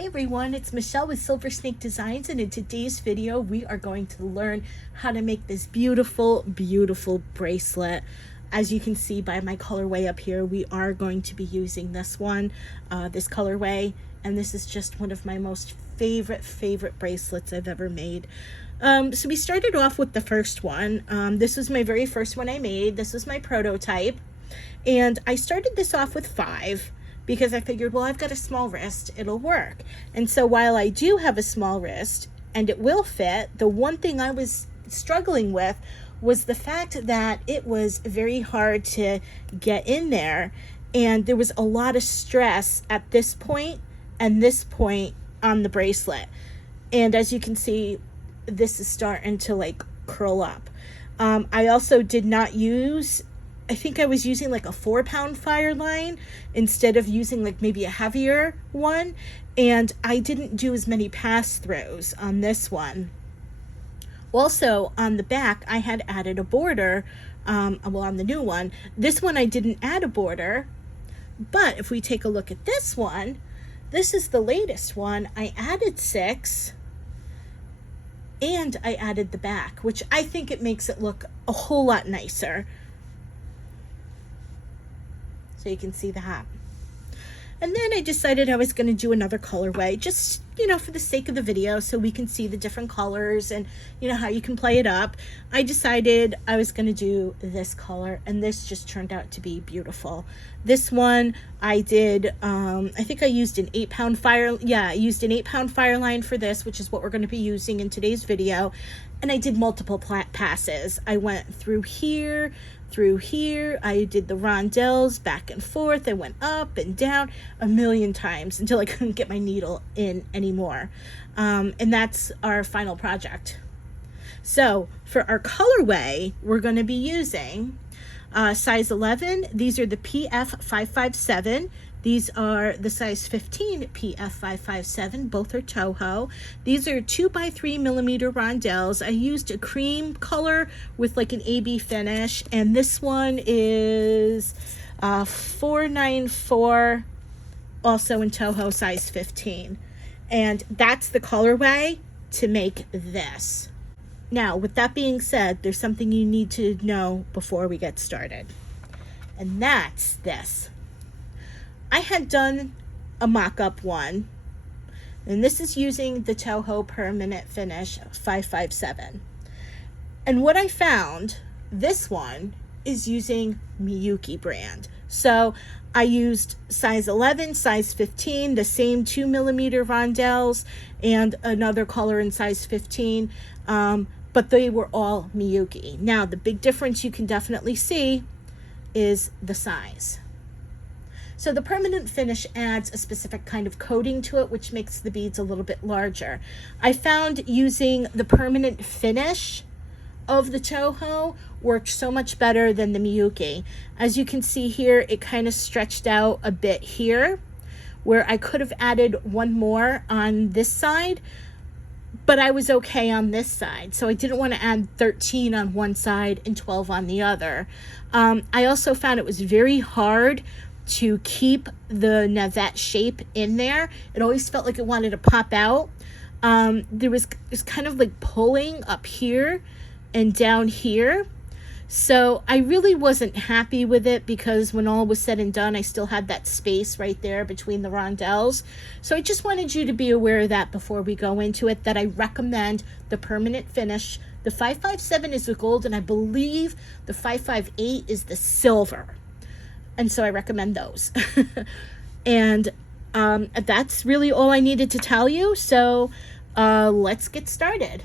Hey everyone, it's Michelle with Silver Snake Designs, and in today's video we are going to learn how to make this beautiful bracelet. As you can see by my colorway up here, we are going to be using this one, this colorway, and this is just one of my most favorite bracelets I've ever made. So we started off with the first one. This was my very first one I made. This was my prototype, and I started this off with 5 because I figured, well, I've got a small wrist, it'll work. And so while I do have a small wrist and it will fit, the one thing I was struggling with was the fact that it was very hard to get in there, and there was a lot of stress at this point and this point on the bracelet. And as you can see, this is starting to like curl up. I also did not use, I think I was using like a 4-pound fire line instead of using like maybe a heavier one, and I didn't do as many pass-throughs on this one. Also on the back I had added a border, well, on the new one. This one I didn't add a border, but if we take a look at this one, this is the latest one. I added 6 and I added the back, which I think it makes it look a whole lot nicer. So you can see that. And then I decided I was going to do another colorway, just, you know, for the sake of the video, so we can see the different colors and, you know, how you can play it up. I decided I was going to do this color, and this just turned out to be beautiful. This one I did, I think I used an 8-pound fire, I used an 8-pound fire line for this, which is what we're going to be using in today's video. And I did multiple passes. I went through here, I did the rondelles back and forth. I went up and down a million times until I couldn't get my needle in anymore. And that's our final project. So for our colorway, we're going to be using size 11. These are the PF557. These are the size 15 PF557. Both are Toho. These are 2x3mm rondelles. I used a cream color with like an AB finish, and this one is 494, also in Toho, size 15. And that's the colorway to make this. Now, with that being said, there's something you need to know before we get started, and that's this. I had done a mock-up one, and this is using the Toho Permanent Finish 557. And what I found, this one is using Miyuki brand. So I used size 11, size 15, the same 2mm rondelles, and another color in size 15, but they were all Miyuki. Now, the big difference you can definitely see is the size. So the permanent finish adds a specific kind of coating to it, which makes the beads a little bit larger. I found using the permanent finish of the Toho worked so much better than the Miyuki. As you can see here, it kind of stretched out a bit here, where I could have added one more on this side, but I was okay on this side. So I didn't want to add 13 on one side and 12 on the other. I also found it was very hard to keep the Navette shape in there. It always felt like it wanted to pop out. There was kind of like pulling up here and down here. So I really wasn't happy with it, because when all was said and done, I still had that space right there between the rondelles. So I just wanted you to be aware of that before we go into it, that I recommend the permanent finish. The 557 is the gold, and I believe the 558 is the silver. And so I recommend those. And that's really all I needed to tell you. So let's get started.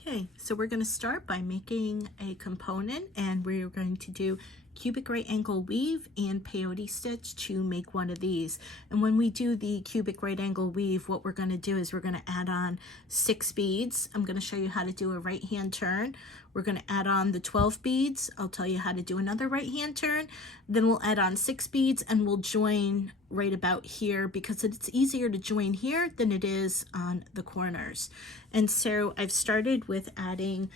Okay, so we're going to start by making a component, and we're going to do cubic right angle weave and peyote stitch to make one of these. And when we do the cubic right angle weave, what we're going to do is we're going to add on 6 beads. I'm going to show you how to do a right hand turn. We're going to add on the 12 beads. I'll tell you how to do another right hand turn. Then we'll add on 6 beads, and we'll join right about here, because it's easier to join here than it is on the corners. And so I've started with adding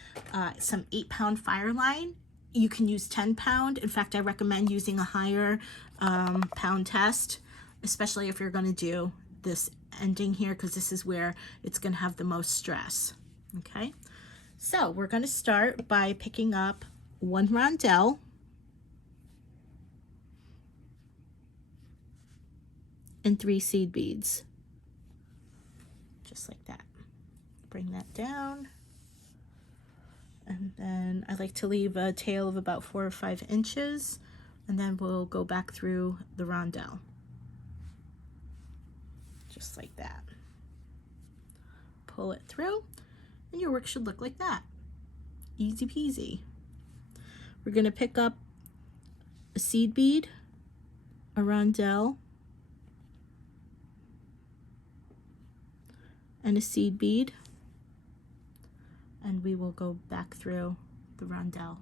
some 8-pound fire line. You can use 10-pound. In fact, I recommend using a higher pound test, especially if you're going to do this ending here because this is where it's going to have the most stress. Okay, so we're going to start by picking up one rondelle and 3 seed beads, just like that. Bring that down, and then I like to leave a tail of about 4 or 5 inches, and then we'll go back through the rondelle, just like that. Pull it through, and your work should look like that. Easy peasy. We're going to pick up a seed bead, a rondelle, and a seed bead, and we will go back through the rondelle.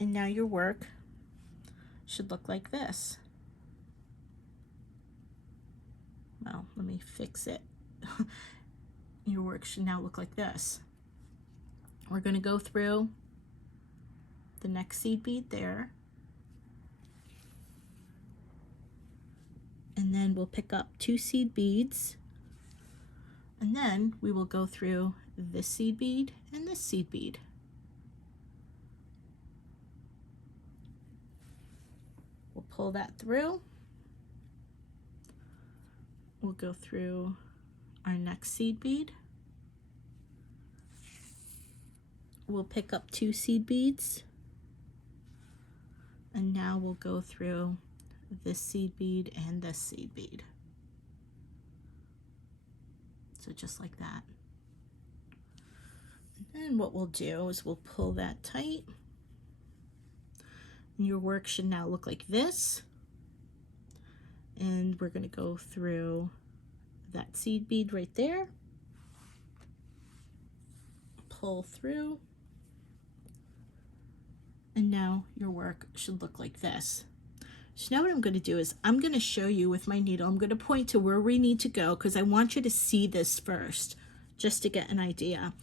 And now your work should look like this. Well, let me fix it. Your work should now look like this. We're going to go through the next seed bead there, and then we'll pick up 2 seed beads, and then we will go through this seed bead and this seed bead. We'll pull that through. We'll go through our next seed bead. We'll pick up 2 seed beads, and now we'll go through this seed bead and this seed bead. So just like that. And then what we'll do is we'll pull that tight, and your work should now look like this. And we're going to go through that seed bead right there, pull through, and now your work should look like this. So now what I'm going to do is I'm going to show you with my needle. I'm going to point to where we need to go because I want you to see this first, just to get an idea.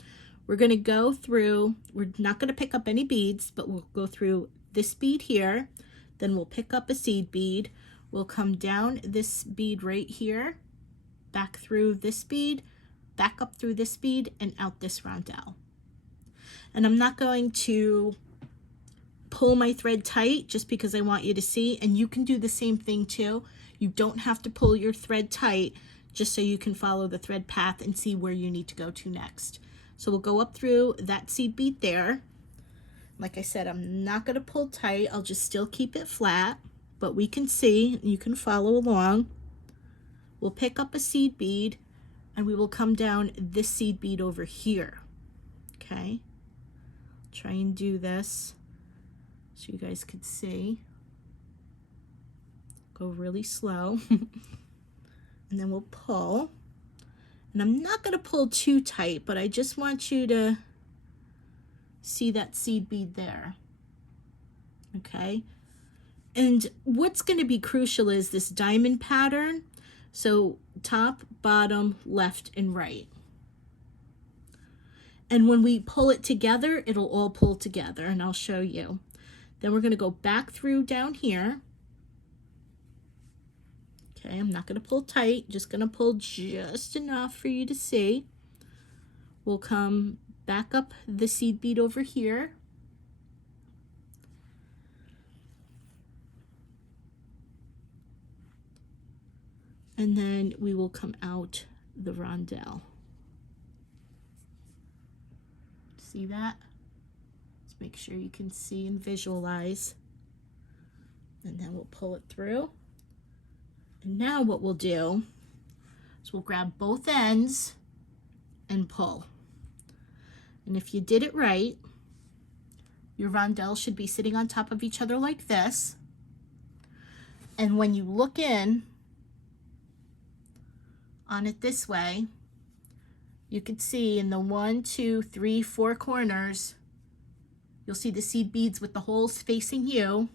We're going to go through, we're not going to pick up any beads, but we'll go through this bead here, then we'll pick up a seed bead. We'll come down this bead right here, back through this bead, back up through this bead, and out this rondelle. And I'm not going to pull my thread tight just because I want you to see, and you can do the same thing too. You don't have to pull your thread tight just so you can follow the thread path and see where you need to go to next. So we'll go up through that seed bead there. Like I said, I'm not going to pull tight. I'll just still keep it flat, but we can see, you can follow along. We'll pick up a seed bead, and we will come down this seed bead over here. Okay, try and do this so you guys could see. Go really slow. And then we'll pull, and I'm not going to pull too tight, but I just want you to see that seed bead there. Okay, and what's going to be crucial is this diamond pattern. So top, bottom, left, and right. And when we pull it together, it'll all pull together, and I'll show you. Then we're going to go back through down here. Okay, I'm not going to pull tight, just going to pull just enough for you to see. We'll come back up the seed bead over here. And then we will come out the rondelle. See that? Let's make sure you can see and visualize. And then we'll pull it through. And now what we'll do is we'll grab both ends and pull. And if you did it right, your rondelles should be sitting on top of each other like this. And when you look in on it this way, you can see in the 1, 2, 3, 4 corners, you'll see the seed beads with the holes facing you,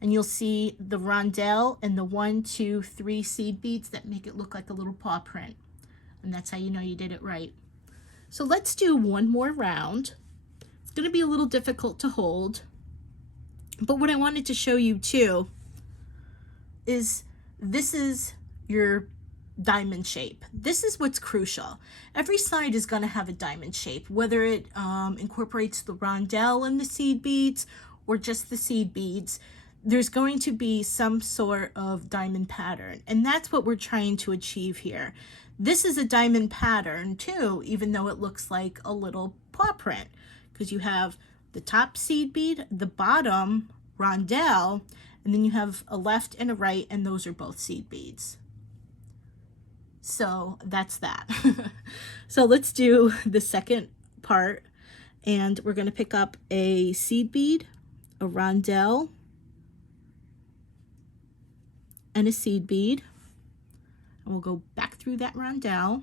and you'll see the rondelle and the 1, 2, 3 seed beads that make it look like a little paw print. And that's how you know you did it right. So let's do one more round. It's going to be a little difficult to hold, but what I wanted to show you too is this is your diamond shape. This is what's crucial. Every side is going to have a diamond shape, whether it incorporates the rondelle and the seed beads or just the seed beads. There's going to be some sort of diamond pattern, and that's what we're trying to achieve here. This is a diamond pattern too, even though it looks like a little paw print, because you have the top seed bead, the bottom rondelle, and then you have a left and a right, and those are both seed beads. So that's that. So let's do the second part, and we're going to pick up a seed bead, a rondelle, and a seed bead, and we'll go back through that rondelle.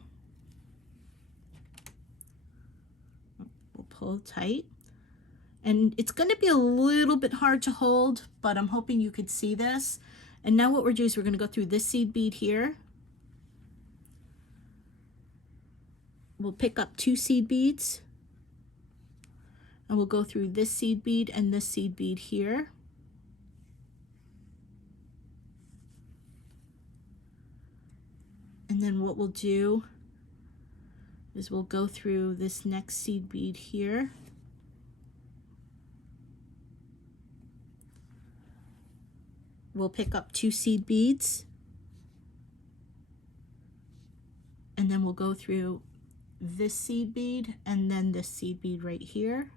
We'll pull tight, and it's going to be a little bit hard to hold, but I'm hoping you could see this. And now what we're doing is we're going to go through this seed bead here. We'll pick up 2 seed beads, and we'll go through this seed bead and this seed bead here. And then what we'll do is we'll go through this next seed bead here. We'll pick up 2 seed beads, and then we'll go through this seed bead and then this seed bead right here.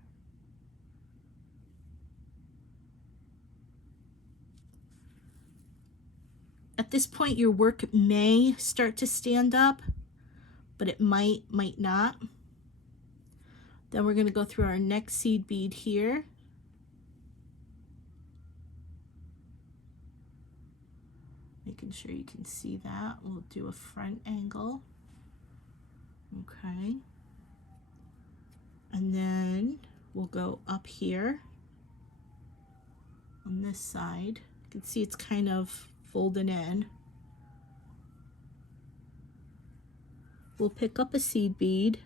At this point, your work may start to stand up, but it might not. Then we're going to go through our next seed bead here. Making sure you can see that. We'll do a front angle. Okay. And then we'll go up here on this side. You can see it's kind of folding in. We'll pick up a seed bead,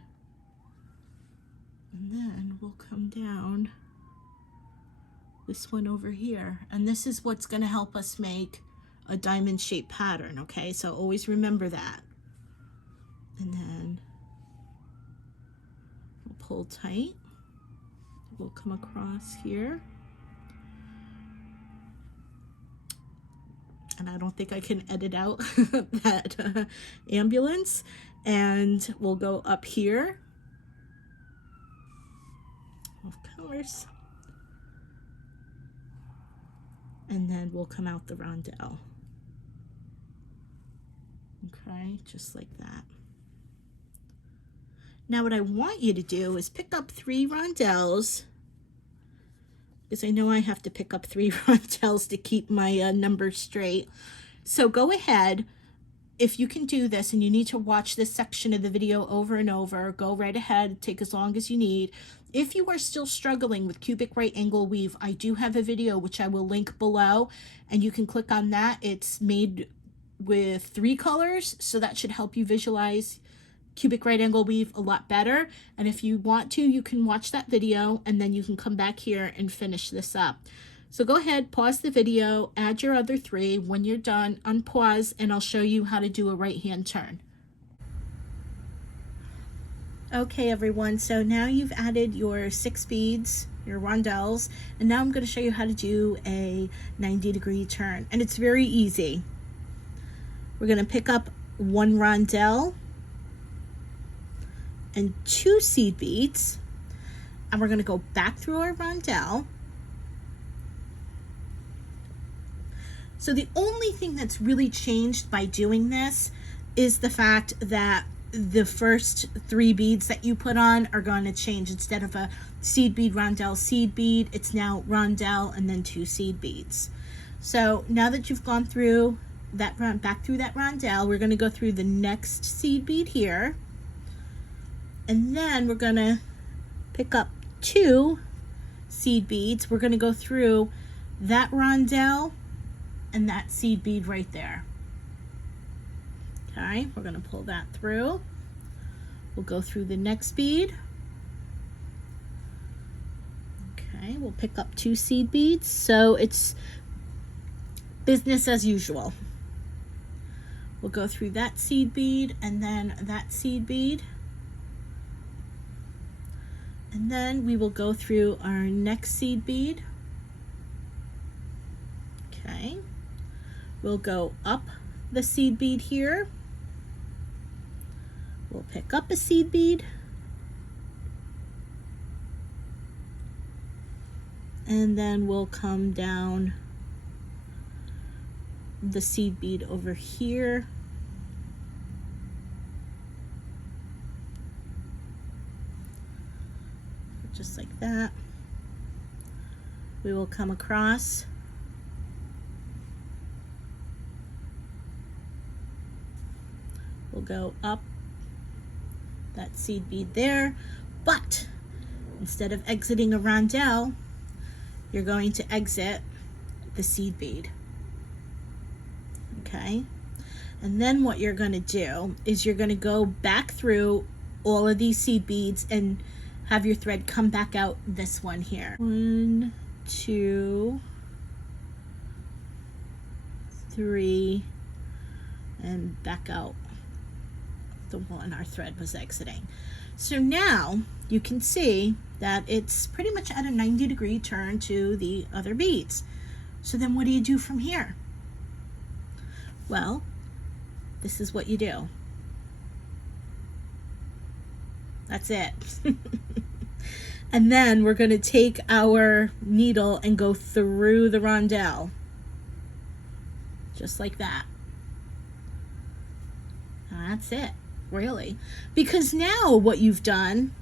and then we'll come down this one over here. And this is what's going to help us make a diamond shaped pattern, okay? So always remember that. And then we'll pull tight. We'll come across here. And I don't think I can edit out that ambulance. And we'll go up here. Of course. And then we'll come out the rondelle. Okay, just like that. Now what I want you to do is pick up 3 rondelles, because I know I have to pick up 3 rondelles to keep my numbers straight. So go ahead, if you can do this and you need to watch this section of the video over and over, go right ahead, take as long as you need. If you are still struggling with cubic right angle weave, I do have a video which I will link below, and you can click on that. It's made with 3 colors, so that should help you visualize cubic right angle weave a lot better. And if you want to, you can watch that video and then you can come back here and finish this up. So go ahead, pause the video, add your other 3. When you're done, unpause, and I'll show you how to do a right hand turn. Okay everyone, so now you've added your 6 beads, your rondelles, and now I'm going to show you how to do a 90-degree turn. And it's very easy. We're going to pick up 1 rondelle and 2 seed beads, and we're going to go back through our rondelle. So the only thing that's really changed by doing this is the fact that the first 3 beads that you put on are going to change. Instead of a seed bead, rondelle, seed bead, it's now rondelle and then 2 seed beads. So now that you've gone through that, back through that rondelle, we're going to go through the next seed bead here. And then we're going to pick up 2 seed beads. We're going to go through that rondelle and that seed bead right there. Okay, we're going to pull that through. We'll go through the next bead. Okay, we'll pick up 2 seed beads. So it's business as usual. We'll go through that seed bead and then that seed bead. And then we will go through our next seed bead. Okay. We'll go up the seed bead here. We'll pick up a seed bead. And then we'll come down the seed bead over here. Just like that. We will come across. We'll go up that seed bead there, but instead of exiting a rondelle, you're going to exit the seed bead. Okay, and then what you're going to do is you're going to go back through all of these seed beads and have your thread come back out this one here. 1, 2, 3, and back out the one our thread was exiting. So now you can see that it's pretty much at a 90-degree turn to the other beads. So then what do you do from here? Well, this is what you do. That's it. And then we're going to take our needle and go through the rondelle. Just like that. And that's it, really. Because now what you've done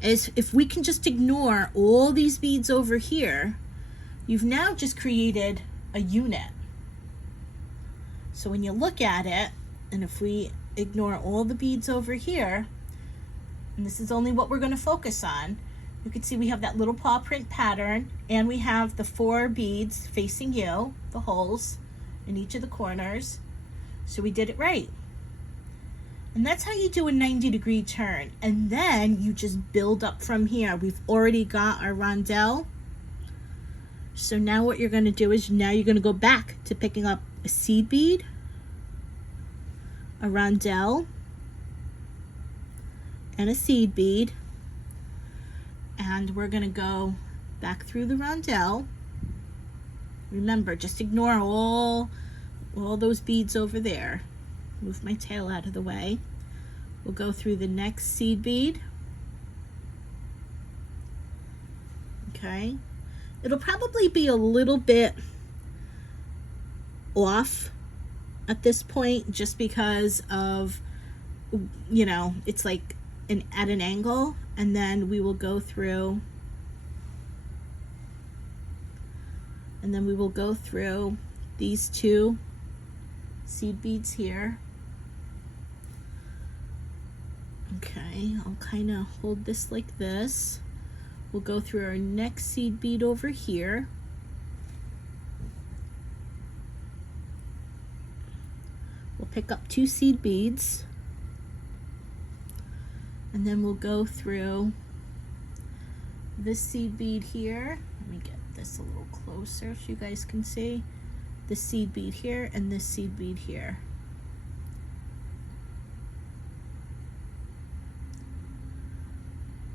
is, if we can just ignore all these beads over here, you've now just created a unit. So when you look at it, and if we ignore all the beads over here, and this is only what we're going to focus on, you can see we have that little paw print pattern, and we have the 4 beads facing you, the holes in each of the corners. So we did it right. And that's how you do a 90-degree turn. And then you just build up from here. We've already got our rondelle. So now what you're going to do is now you're going to go back to picking up a seed bead, a rondelle, and a seed bead, and we're going to go back through the rondelle. Remember, just ignore all those beads over there. Move my tail out of the way. We'll go through the next seed bead. Okay, it'll probably be a little bit off at this point, just because of, you know, it's like at an angle. And then we will go through, and then we will go through these 2 seed beads here. Okay, I'll kind of hold this like this. We'll go through our next seed bead over here. We'll pick up 2 seed beads, and then we'll go through this seed bead here. Let me get this a little closer so you guys can see. This seed bead here and this seed bead here.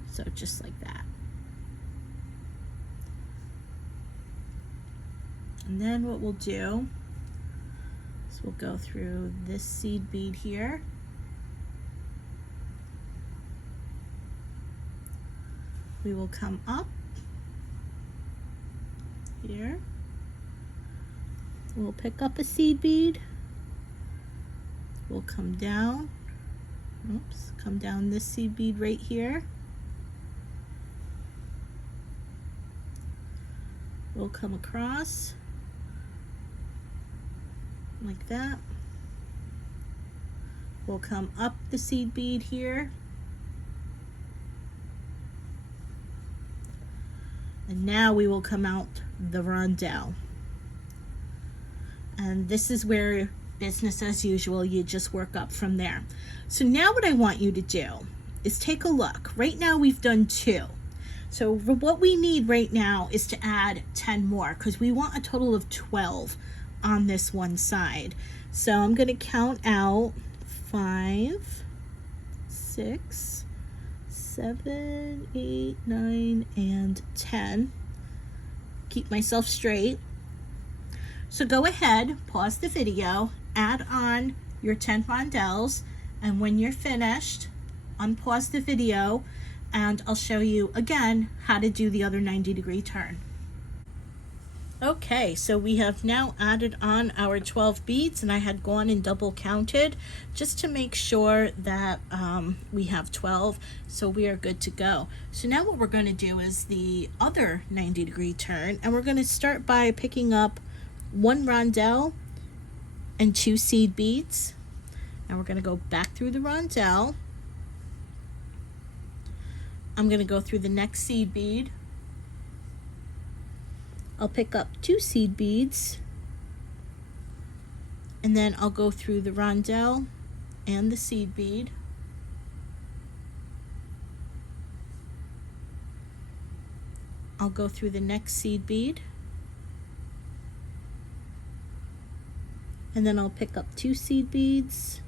So just like that. And then what we'll do is we'll go through this seed bead here. We will come up here. We'll pick up a seed bead. We'll come down. Oops, come down this seed bead right here. We'll come across like that. We'll come up the seed bead here. And now we will come out the rondelle. And this is where business as usual, you just work up from there. So now what I want you to do is take a look. Right now we've done 2. So what we need right now is to add 10 more, because we want a total of 12 on this one side. So I'm going to count out 5, 6, 7, 8, 9, and 10. Keep myself straight. So go ahead, pause the video, add on your 10 rondelles, and when you're finished, unpause the video, and I'll show you again how to do the other 90-degree turn. Okay, so we have now added on our 12 beads, and I had gone and double counted just to make sure that we have 12, so we are good to go. So now what we're going to do is the other 90-degree turn, and we're going to start by picking up 1 rondelle and 2 seed beads, and we're going to go back through the rondelle. I'm going to go through the next seed bead. I'll pick up 2 seed beads, and then I'll go through the rondelle and the seed bead. I'll go through the next seed bead, and then I'll pick up 2 seed beads,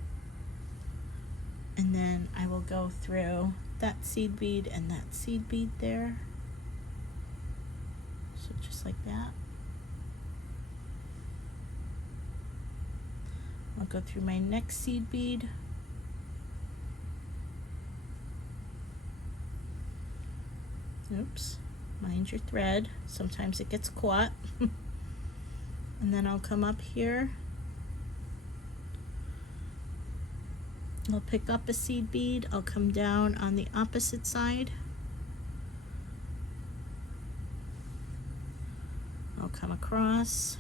and then I will go through that seed bead and that seed bead there. So just like that. I'll go through my next seed bead. Oops, mind your thread. Sometimes it gets caught. And then I'll come up here. I'll pick up a seed bead. I'll come down on the opposite side. I'll come across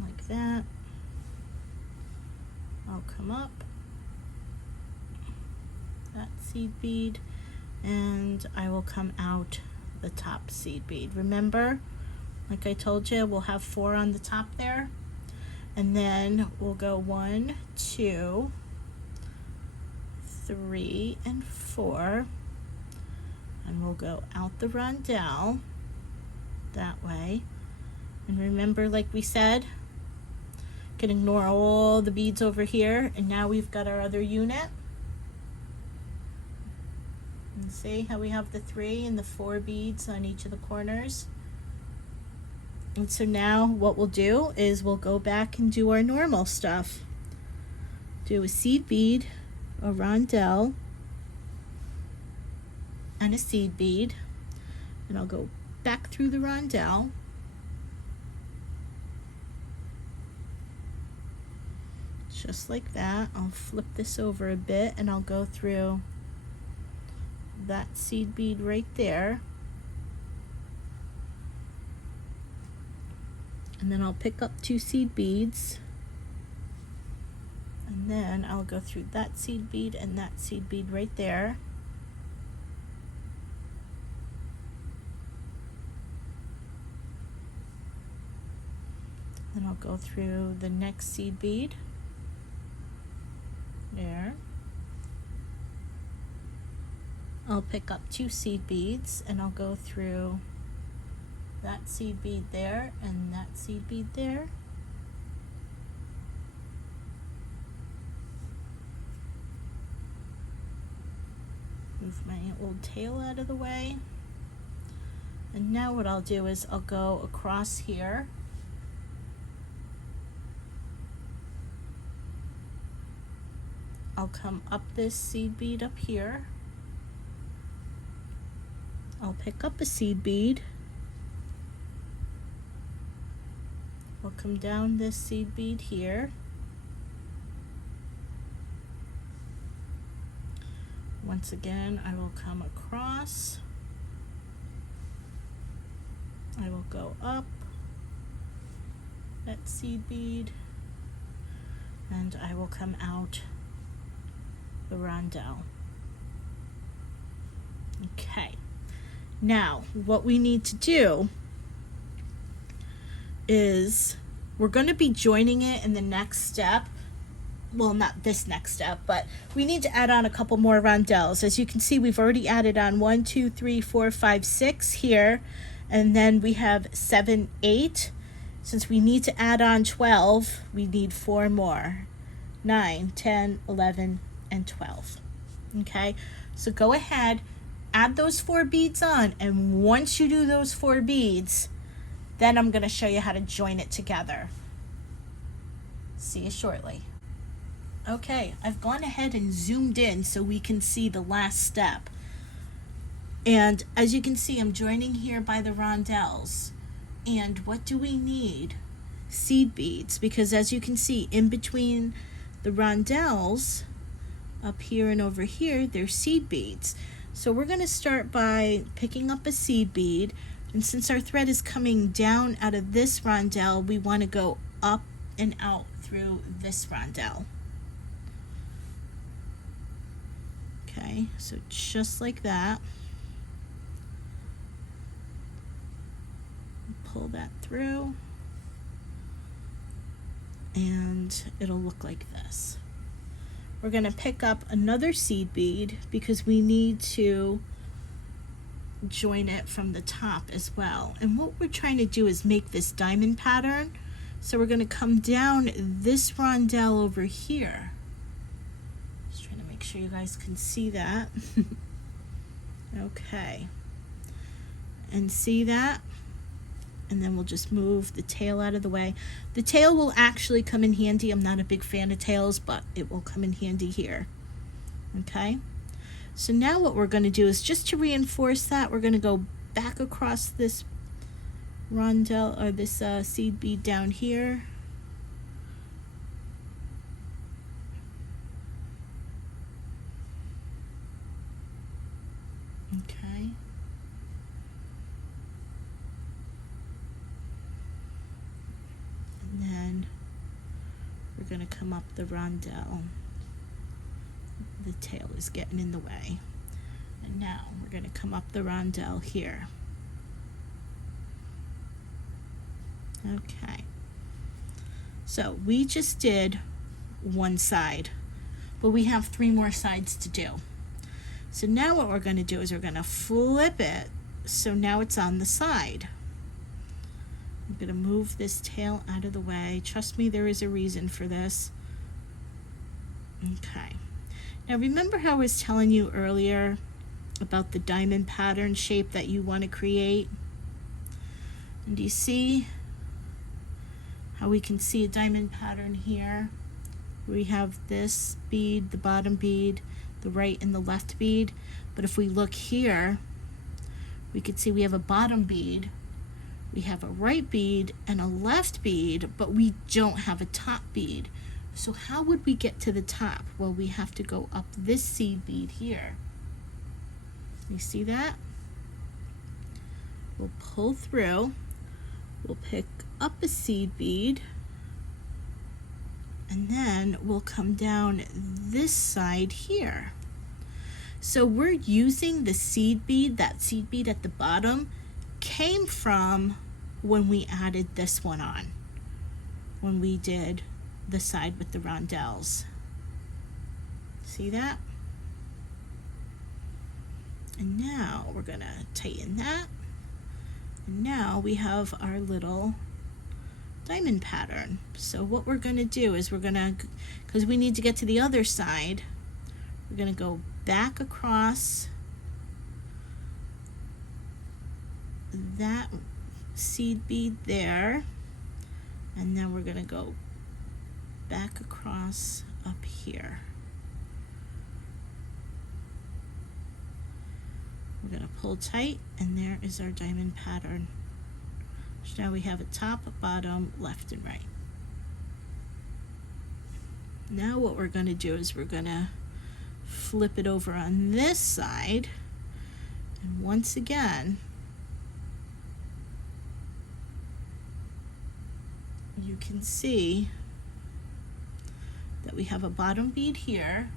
like that. I'll come up that seed bead, and I will come out the top seed bead. Remember, like I told you, we'll have 4 on the top there, and then we'll go 1, 2, 3, and 4. And we'll go out the rondelle that way. And remember, like we said, can ignore all the beads over here, and now we've got our other unit. And see how we have the 3 and the 4 beads on each of the corners. And so now what we'll do is we'll go back and do our normal stuff. Do a seed bead, a rondelle, and a seed bead, and I'll go back through the rondelle, just like that. I'll flip this over a bit, and I'll go through that seed bead right there, and then I'll pick up 2 seed beads, and then I'll go through that seed bead and that seed bead right there. Then I'll go through the next seed bead there. I'll pick up 2 seed beads, and I'll go through that seed bead there and that seed bead there. Move my old tail out of the way. And now what I'll do is I'll go across here. I'll come up this seed bead up here. I'll pick up a seed bead. I'll come down this seed bead here. Once again, I will come across. I will go up that seed bead, and I will come out the rondelle. Okay, now what we need to do is we're going to be joining it in the next step. Well, not this next step, but we need to add on a couple more rondelles. As you can see, we've already added on 1, 2, 3, 4, 5, 6 here, And then we have 7, 8. Since we need to add on 12, we need 4 more. 9, 10, 11, and 12. Okay, so go ahead, add those 4 beads on, and once you do those 4 beads, then I'm going to show you how to join it together. See you shortly. Okay, I've gone ahead and zoomed in so we can see the last step. And as you can see, I'm joining here by the rondelles. And what do we need? Seed beads, because as you can see, in between the rondelles, up here and over here, there's seed beads. So we're going to start by picking up a seed bead, and since our thread is coming down out of this rondelle, we want to go up and out through this rondelle. Okay, so just like that. Pull that through, and it'll look like this. We're going to pick up another seed bead because we need to join it from the top as well. And what we're trying to do is make this diamond pattern. So we're going to come down this rondelle over here. Just trying to make sure you guys can see that. Okay. And see that? And then we'll just move the tail out of the way. The tail will actually come in handy. I'm not a big fan of tails, but it will come in handy here. Okay, so now what we're going to do is, just to reinforce that, we're going to go back across this rondelle, or this seed bead down here. Okay. And then we're going to come up the rondelle. The tail is getting in the way. And now we're going to come up the rondelle here. Okay. So we just did one side, but we have 3 more sides to do. So now what we're going to do is we're going to flip it so now it's on the side. I'm going to move this tail out of the way. Trust me, there is a reason for this. Okay. Now remember how I was telling you earlier about the diamond pattern shape that you want to create? And do you see how we can see a diamond pattern here? We have this bead, the bottom bead, the right and the left bead. But if we look here, we could see we have a bottom bead, we have a right bead and a left bead, but we don't have a top bead. So how would we get to the top? Well, we have to go up this seed bead here. You see that? We'll pull through, we'll pick up a seed bead, and then we'll come down this side here. So we're using the seed bead, that seed bead at the bottom came from when we added this one on, when we did the side with the rondelles. See that? And now we're gonna tighten that. And now we have our little diamond pattern. So what we're gonna do is we're gonna, because we need to get to the other side, we're gonna go back across that seed bead there, and then we're gonna go back across up here. We're going to pull tight, and there is our diamond pattern. So now we have a top, bottom, left, and right. Now what we're going to do is we're going to flip it over on this side, and once again you can see that we have a bottom bead here,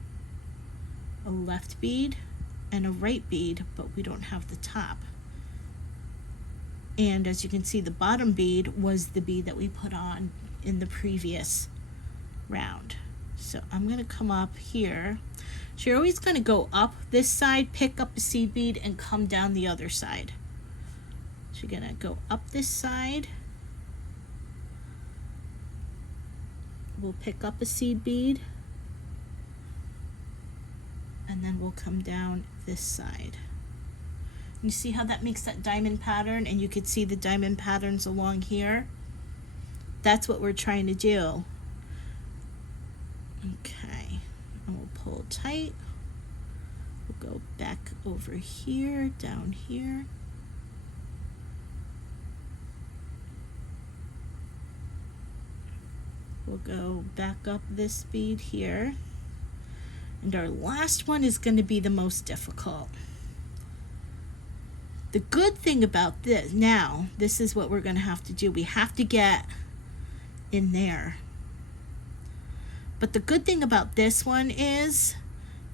a left bead, and a right bead, but we don't have the top. And as you can see, the bottom bead was the bead that we put on in the previous round. So I'm going to come up here. So you're always going to go up this side, pick up a seed bead, and come down the other side. So you're gonna go up this side. We'll pick up a seed bead, and then we'll come down this side. You see how that makes that diamond pattern, and you could see the diamond patterns along here? That's what we're trying to do. Okay, and we'll pull tight. We'll go back over here, down here. We'll go back up this bead here. And our last one is going to be the most difficult. The good thing about this, now, this is what we're going to have to do. We have to get in there. But the good thing about this one is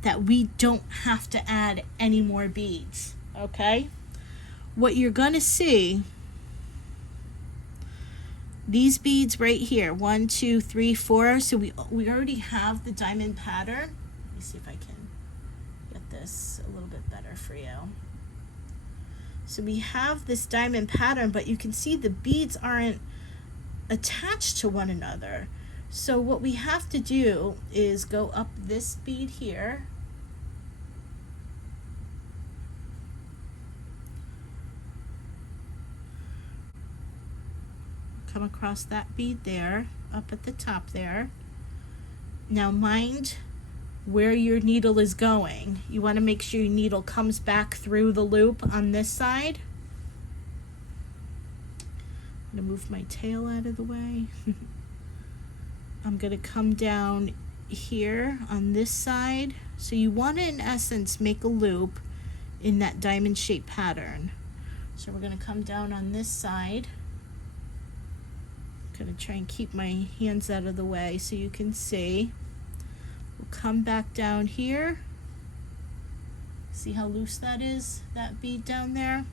that we don't have to add any more beads, okay? What you're going to see, these beads right here, 1, 2, 3, 4. So we already have the diamond pattern. Let me see if I can get this a little bit better for you. So we have this diamond pattern, but you can see the beads aren't attached to one another. So what we have to do is go up this bead here. Come across that bead there, up at the top there. Now mind where your needle is going. You want to make sure your needle comes back through the loop on this side. I'm going to move my tail out of the way. I'm going to come down here on this side. So you want to, in essence, make a loop in that diamond shaped pattern. So we're going to come down on this side. I'm going to try and keep my hands out of the way so you can see. We'll come back down here. See how loose that is, that bead down there?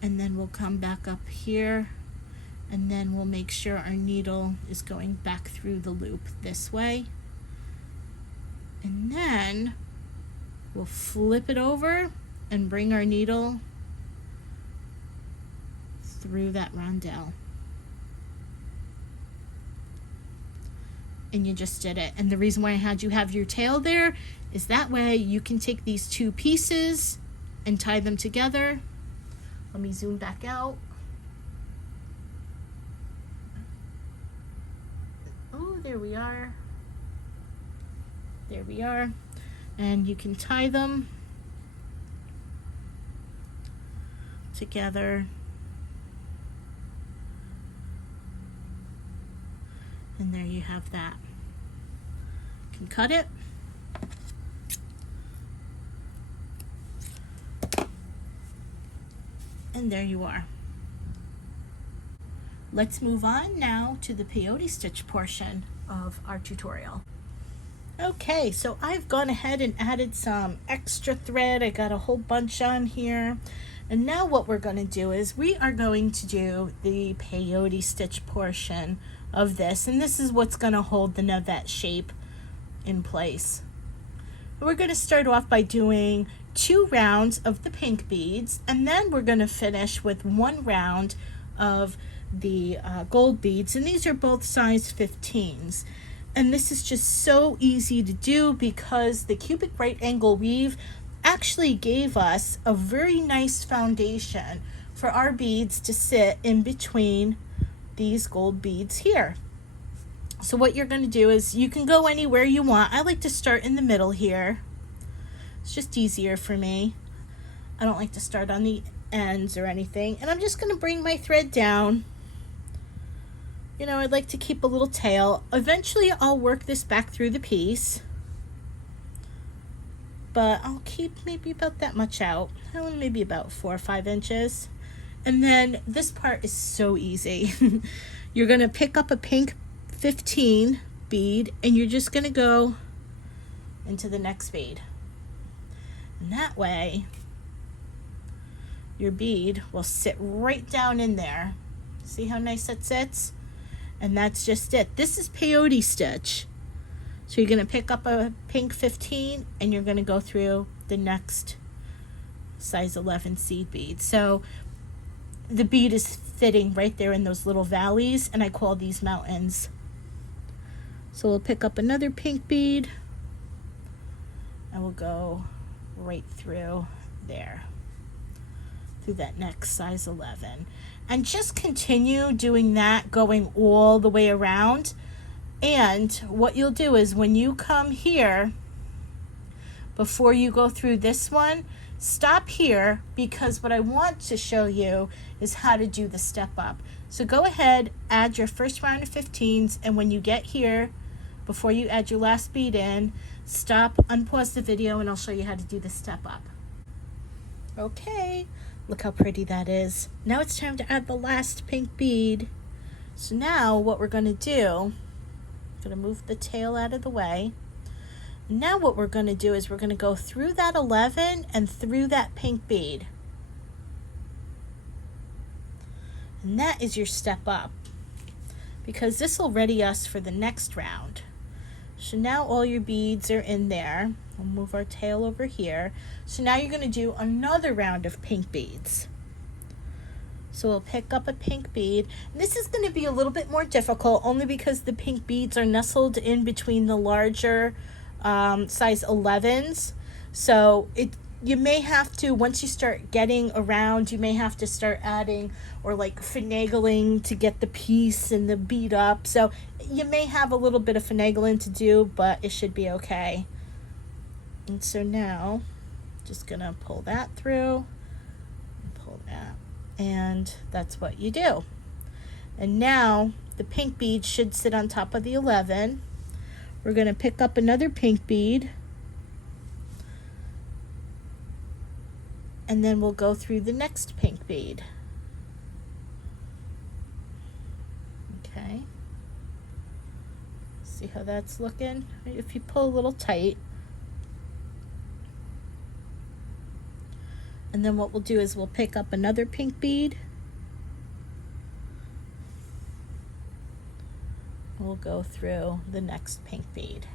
And then we'll come back up here, and then we'll make sure our needle is going back through the loop this way. And then we'll flip it over and bring our needle through that rondelle. And you just did it. And the reason why I had you have your tail there is that way you can take these two pieces and tie them together. Let me zoom back out. Oh, there we are. There we are. And you can tie them together. And there you have that. You can cut it. And there you are. Let's move on now to the peyote stitch portion of our tutorial. Okay, so I've gone ahead and added some extra thread. I got a whole bunch on here. And now what we're going to do is we are going to do the peyote stitch portion of this, and this is what's going to hold the Navette shape in place. We're going to start off by doing 2 rounds of the pink beads, and then we're going to finish with 1 round of the gold beads, and these are both size 15s. And this is just so easy to do because the cubic right angle weave actually gave us a very nice foundation for our beads to sit in between these gold beads here. So what you're going to do is you can go anywhere you want. I like to start in the middle here. It's just easier for me. I don't like to start on the ends or anything. And I'm just going to bring my thread down. You know, I'd like to keep a little tail. Eventually I'll work this back through the piece, but I'll keep maybe about that much out, maybe about 4 or 5 inches. And then this part is so easy. You're going to pick up a pink 15 bead and you're just going to go into the next bead. And that way your bead will sit right down in there. See how nice that sits? And that's just it. This is peyote stitch. So you're going to pick up a pink 15 and you're going to go through the next size 11 seed bead. So the bead is fitting right there in those little valleys, and I call these mountains. So we'll pick up another pink bead and we'll go right through there, through that next size 11, and just continue doing that, going all the way around. And what you'll do is when you come here, before you go through this one, stop here, because what I want to show you is how to do the step up. So go ahead, add your first round of 15s, and when you get here, before you add your last bead in, stop, unpause the video, and I'll show you how to do the step up. Okay, look how pretty that is. Now it's time to add the last pink bead. So now what we're going to do, I'm going to move the tail out of the way. Now what we're going to do is we're going to go through that 11 and through that pink bead. And that is your step up, because this will ready us for the next round. So now all your beads are in there. We'll move our tail over here. So now you're going to do another round of pink beads. So we'll pick up a pink bead. This is going to be a little bit more difficult, only because the pink beads are nestled in between the larger size 11s. So you may have to, once you start getting around, you may have to start adding or like finagling to get the piece and the bead up. So you may have a little bit of finagling to do, but it should be okay. And so now just gonna pull that through and pull that, and that's what you do. And now the pink bead should sit on top of the 11. We're going to pick up another pink bead, and then we'll go through the next pink bead. Okay. See how that's looking? If you pull a little tight. And then what we'll do is we'll pick up another pink bead. We'll go through the next pink bead.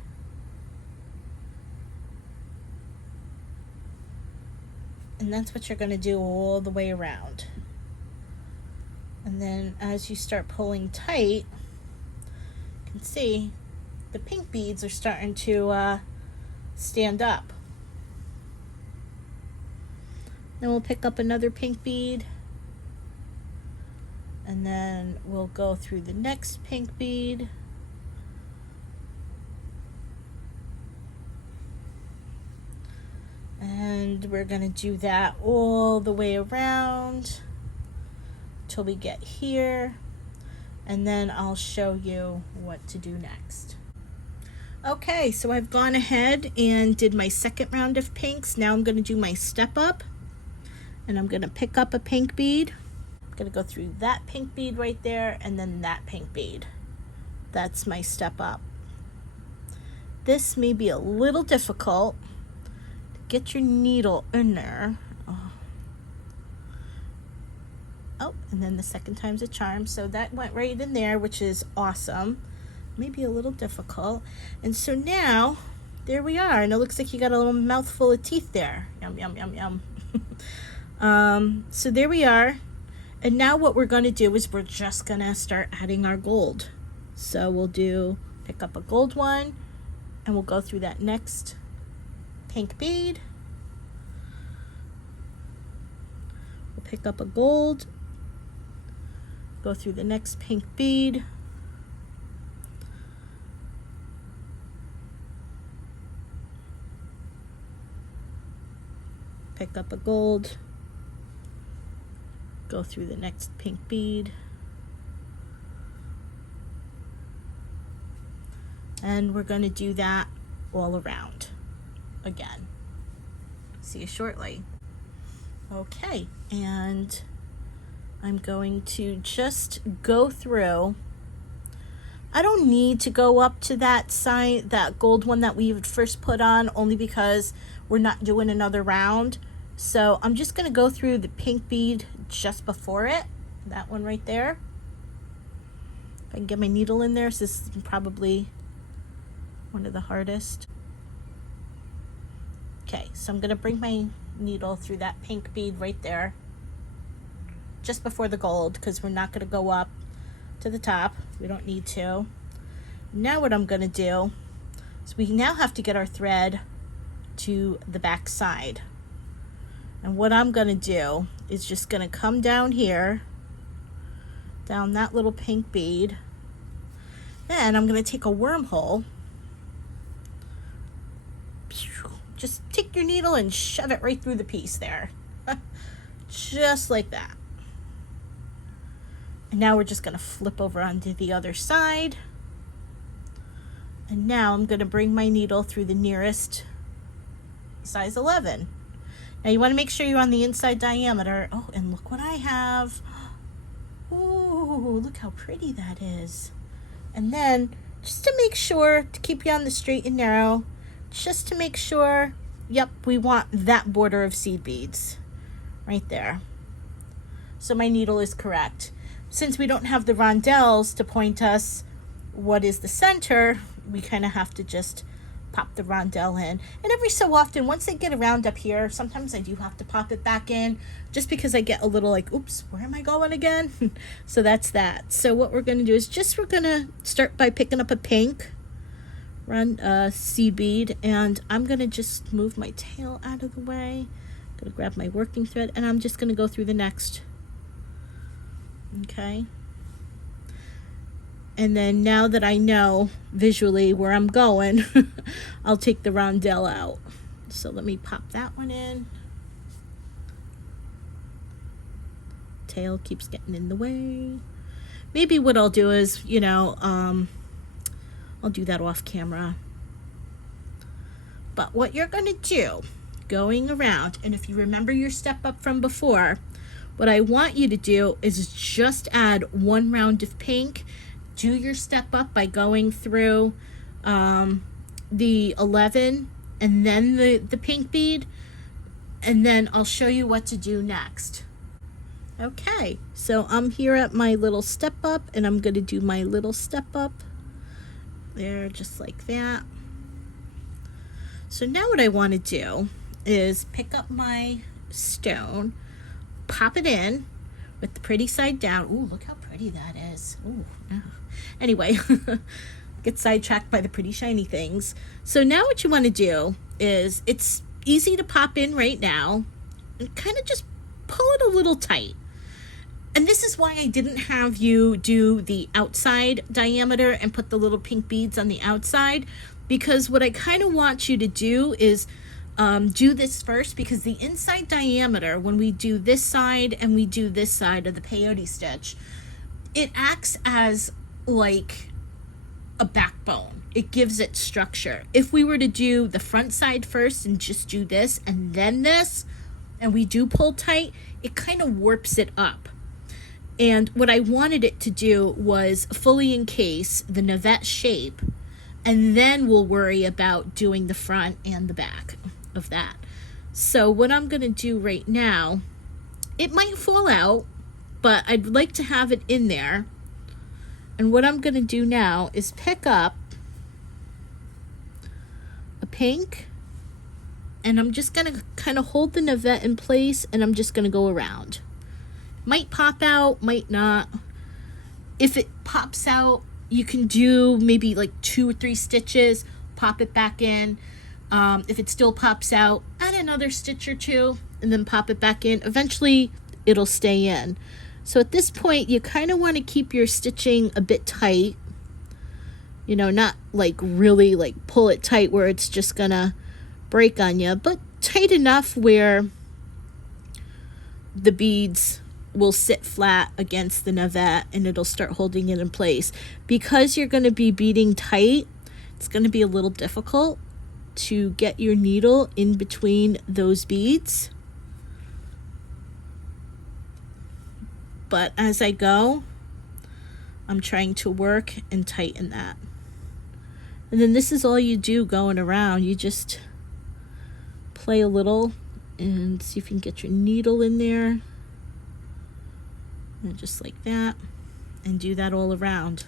And that's what you're going to do all the way around. And then as you start pulling tight, you can see the pink beads are starting to stand up. Then we'll pick up another pink bead, and then we'll go through the next pink bead. And we're going to do that all the way around till we get here, and then I'll show you what to do next. Okay, so I've gone ahead and did my second round of pinks. Now I'm going to do my step up, and I'm going to pick up a pink bead. I'm going to go through that pink bead right there, and then that pink bead. That's my step up. This may be a little difficult. Get your needle in there. Oh, and then the second time's a charm. So that went right in there, which is awesome. Maybe a little difficult. And so now, there we are. And it looks like you got a little mouthful of teeth there. Yum, yum, yum, yum. So there we are. And now what we're going to do is we're just going to start adding our gold. So we'll pick up a gold one, and we'll go through that next pink bead. We'll pick up a gold, go through the next pink bead, pick up a gold, go through the next pink bead, and we're going to do that all around again. See you shortly. Okay, and I'm going to just go through. I don't need to go up to that gold one that we first put on, only because we're not doing another round. So I'm just going to go through the pink bead just before it, that one right there. If I can get my needle in there, so this is probably one of the hardest. Okay, so I'm going to bring my needle through that pink bead right there, just before the gold, because we're not going to go up to the top. We don't need to. Now what I'm going to do is we now have to get our thread to the back side. And what I'm going to do is just going to come down here, down that little pink bead. Then I'm going to take a wormhole. Just take your needle and shove it right through the piece there. Just like that. And now we're just going to flip over onto the other side. And now I'm going to bring my needle through the nearest size 11. Now you want to make sure you're on the inside diameter. Oh, and look what I have. Ooh, look how pretty that is. And then, just to make sure, to keep you on the straight and narrow, just to make sure, yep, we want that border of seed beads right there. So my needle is correct. Since we don't have the rondelles to point us what is the center, we kind of have to just pop the rondelle in. And every so often, once I get around up here, sometimes I do have to pop it back in, just because I get a little like, oops, where am I going again? So that's that. So what we're going to do is we're going to start by picking up a pink seed bead, and I'm going to just move my tail out of the way. I'm going to grab my working thread, and I'm just going to go through the next. Okay. And then now that I know visually where I'm going, I'll take the rondelle out. So let me pop that one in. Tail keeps getting in the way. Maybe what I'll do is, I'll do that off camera. But what you're going to do, going around, and if you remember your step up from before, what I want you to do is just add one round of pink. Do your step up by going through the 11 and then the pink bead, and then I'll show you what to do next. Okay, so I'm here at my little step up, and I'm going to do my little step up there, just like that. So now what I want to do is pick up my stone, pop it in with the pretty side down. Ooh, look how pretty that is. Ooh, yeah. Anyway, get sidetracked by the pretty shiny things. So now what you want to do is, it's easy to pop in right now, and kind of just pull it a little tight. And this is why I didn't have you do the outside diameter and put the little pink beads on the outside, because what I kind of want you to do is do this first, because the inside diameter, when we do this side and we do this side of the peyote stitch, it acts as like a backbone. It gives it structure. If we were to do the front side first and just do this and then this, and we do pull tight, it kind of warps it up. And what I wanted it to do was fully encase the Navette shape, and then we'll worry about doing the front and the back of that. So what I'm going to do right now, it might fall out, but I'd like to have it in there. And what I'm going to do now is pick up a pink, and I'm just going to kind of hold the Navette in place, and I'm just going to go around. Might pop out, might not. If it pops out, you can do maybe like 2 or 3 stitches, pop it back in. If it still pops out, add another stitch or 2, and then pop it back in. Eventually, it'll stay in. So at this point, you kind of want to keep your stitching a bit tight. Not like really like pull it tight where it's just gonna break on you, but tight enough where the beads will sit flat against the Navette and it'll start holding it in place. Because you're going to be beading tight, it's going to be a little difficult to get your needle in between those beads. But as I go, I'm trying to work and tighten that. And then this is all you do going around. You just play a little and see if you can get your needle in there. And just like that. And do that all around.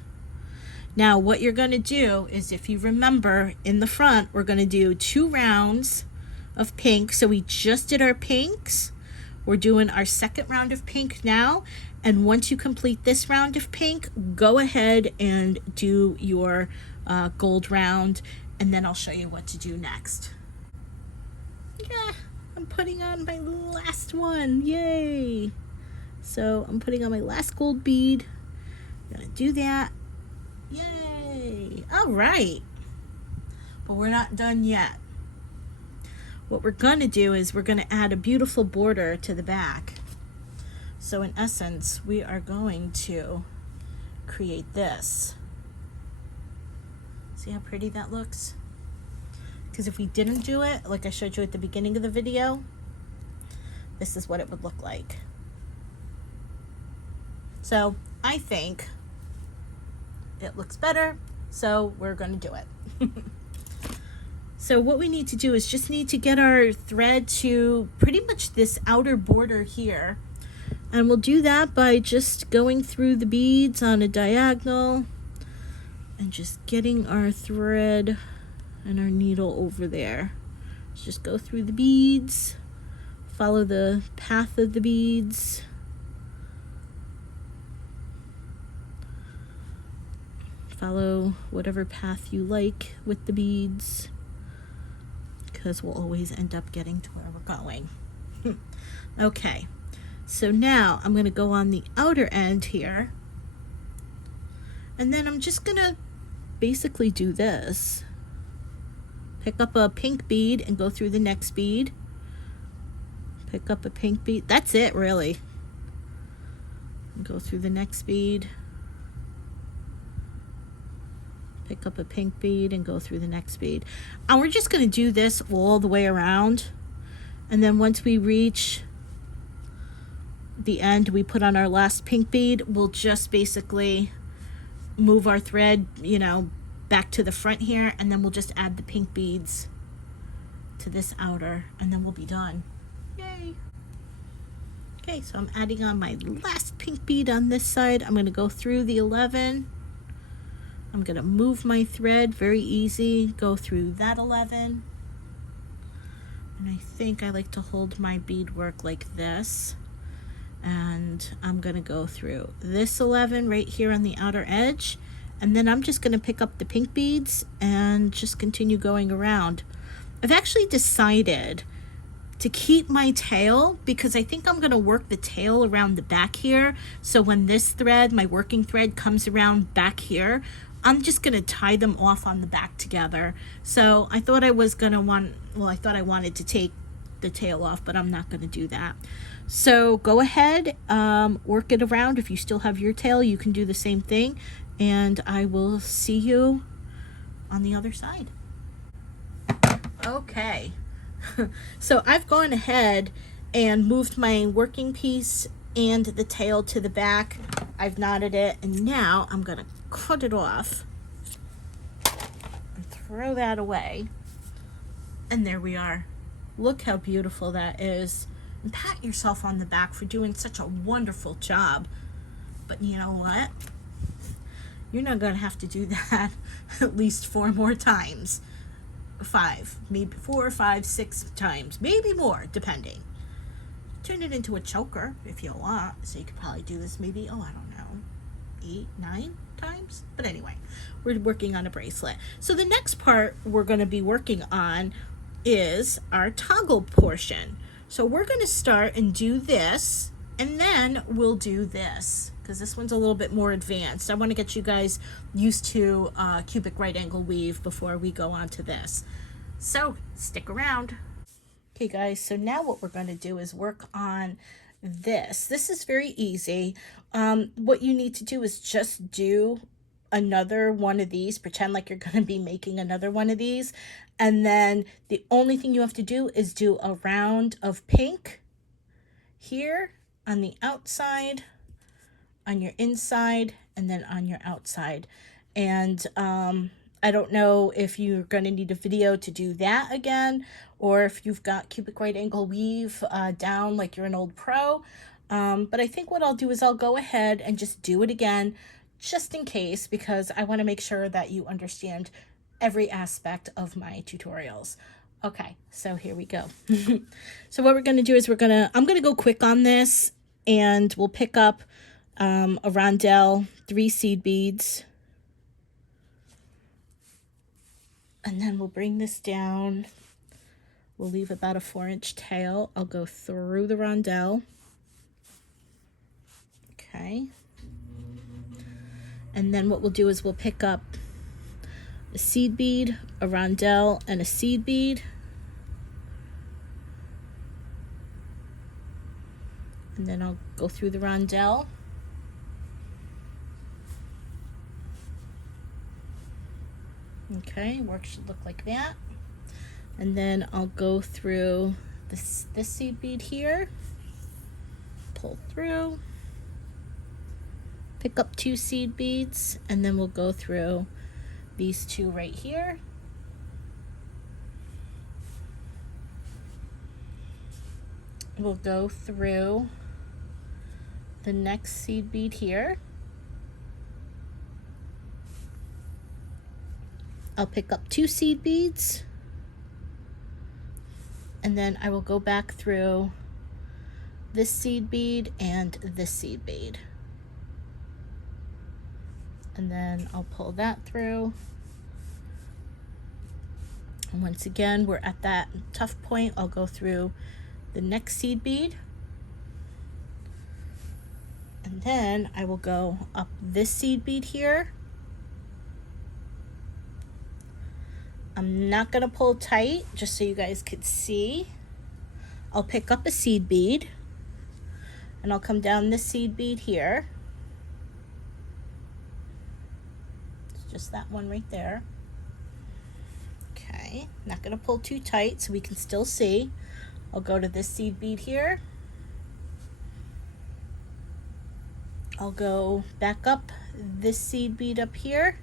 Now what you're going to do is, if you remember, in the front we're going to do 2 rounds of pink. So we just did our pinks. We're doing our second round of pink now. And once you complete this round of pink, go ahead and do your gold round, and then I'll show you what to do next. Yeah, I'm putting on my last one. Yay! So I'm putting on my last gold bead. I'm gonna do that. Yay! All right. But we're not done yet. What we're gonna do is we're gonna add a beautiful border to the back. So in essence, we are going to create this. See how pretty that looks? Because if we didn't do it, like I showed you at the beginning of the video, this is what it would look like. So I think it looks better, so we're going to do it. So what we need to do is just need to get our thread to pretty much this outer border here. And we'll do that by just going through the beads on a diagonal and just getting our thread and our needle over there. Let's just go through the beads, follow the path of the beads. Follow whatever path you like with the beads, because we'll always end up getting to where we're going. Okay. So now I'm going to go on the outer end here, and then I'm just going to basically do this. Pick up a pink bead and go through the next bead. Pick up a pink bead. That's it, really. Go through the next bead. Pick up a pink bead and go through the next bead. And we're just going to do this all the way around. And then once we reach the end, we put on our last pink bead, we'll just basically move our thread, you know, back to the front here, and then we'll just add the pink beads to this outer, and then we'll be done. Yay! Okay, so I'm adding on my last pink bead on this side. I'm going to go through the 11. I'm going to move my thread, very easy, go through that 11. And I think I like to hold my beadwork like this. And I'm going to go through this 11 right here on the outer edge, and then I'm just going to pick up the pink beads and just continue going around. I've actually decided to keep my tail because I think I'm going to work the tail around the back here, so when this thread, my working thread, comes around back here, I'm just going to tie them off on the back together. So I thought I was going to I thought I wanted to take the tail off, but I'm not going to do that. So go ahead, work it around. If you still have your tail, you can do the same thing, and I will see you on the other side. Okay, so I've gone ahead and moved my working piece and the tail to the back. I've knotted it, and now I'm going to cut it off and throw that away. And there we are. Look how beautiful that is. And pat yourself on the back for doing such a wonderful job. But you know what? You're not going to have to do that at least 4 more times. 5, maybe 4, 5, 6 times, maybe more, depending. Turn it into a choker if you want. So you could probably do this maybe, I don't know, 8, 9 times. But anyway, we're working on a bracelet. So the next part we're going to be working on is our toggle portion. So we're going to start and do this, and then we'll do this, because this one's a little bit more advanced. I want to get you guys used to cubic right angle weave before we go on to this. So stick around. Okay guys, so now what we're going to do is work on this. This is very easy. What you need to do is just do another one of these, pretend like you're going to be making another one of these, and then the only thing you have to do is do a round of pink here on the outside, on your inside, and then on your outside. And I don't know if you're going to need a video to do that again, or if you've got cubic right angle weave down like you're an old pro, but I think what I'll do is I'll go ahead and just do it again, just in case, because I want to make sure that you understand every aspect of my tutorials. Okay, so here we go. So what we're going to do is I'm going to go quick on this, and we'll pick up a rondelle, 3 seed beads, and then we'll bring this down. We'll leave about a 4-inch tail. I'll go through the rondelle. Okay. And then what we'll do is we'll pick up a seed bead, a rondelle, and a seed bead. And then I'll go through the rondelle. Okay, work should look like that. And then I'll go through this seed bead here, pull through, pick up 2 seed beads, and then we'll go through these 2 right here. We'll go through the next seed bead here. I'll pick up 2 seed beads, and then I will go back through this seed bead and this seed bead. And then I'll pull that through. And once again, we're at that tough point. I'll go through the next seed bead. And then I will go up this seed bead here. I'm not going to pull tight, just so you guys could see. I'll pick up a seed bead, and I'll come down this seed bead here. It's just that one right there. Okay, not going to pull too tight so we can still see. I'll go to this seed bead here. I'll go back up this seed bead up here,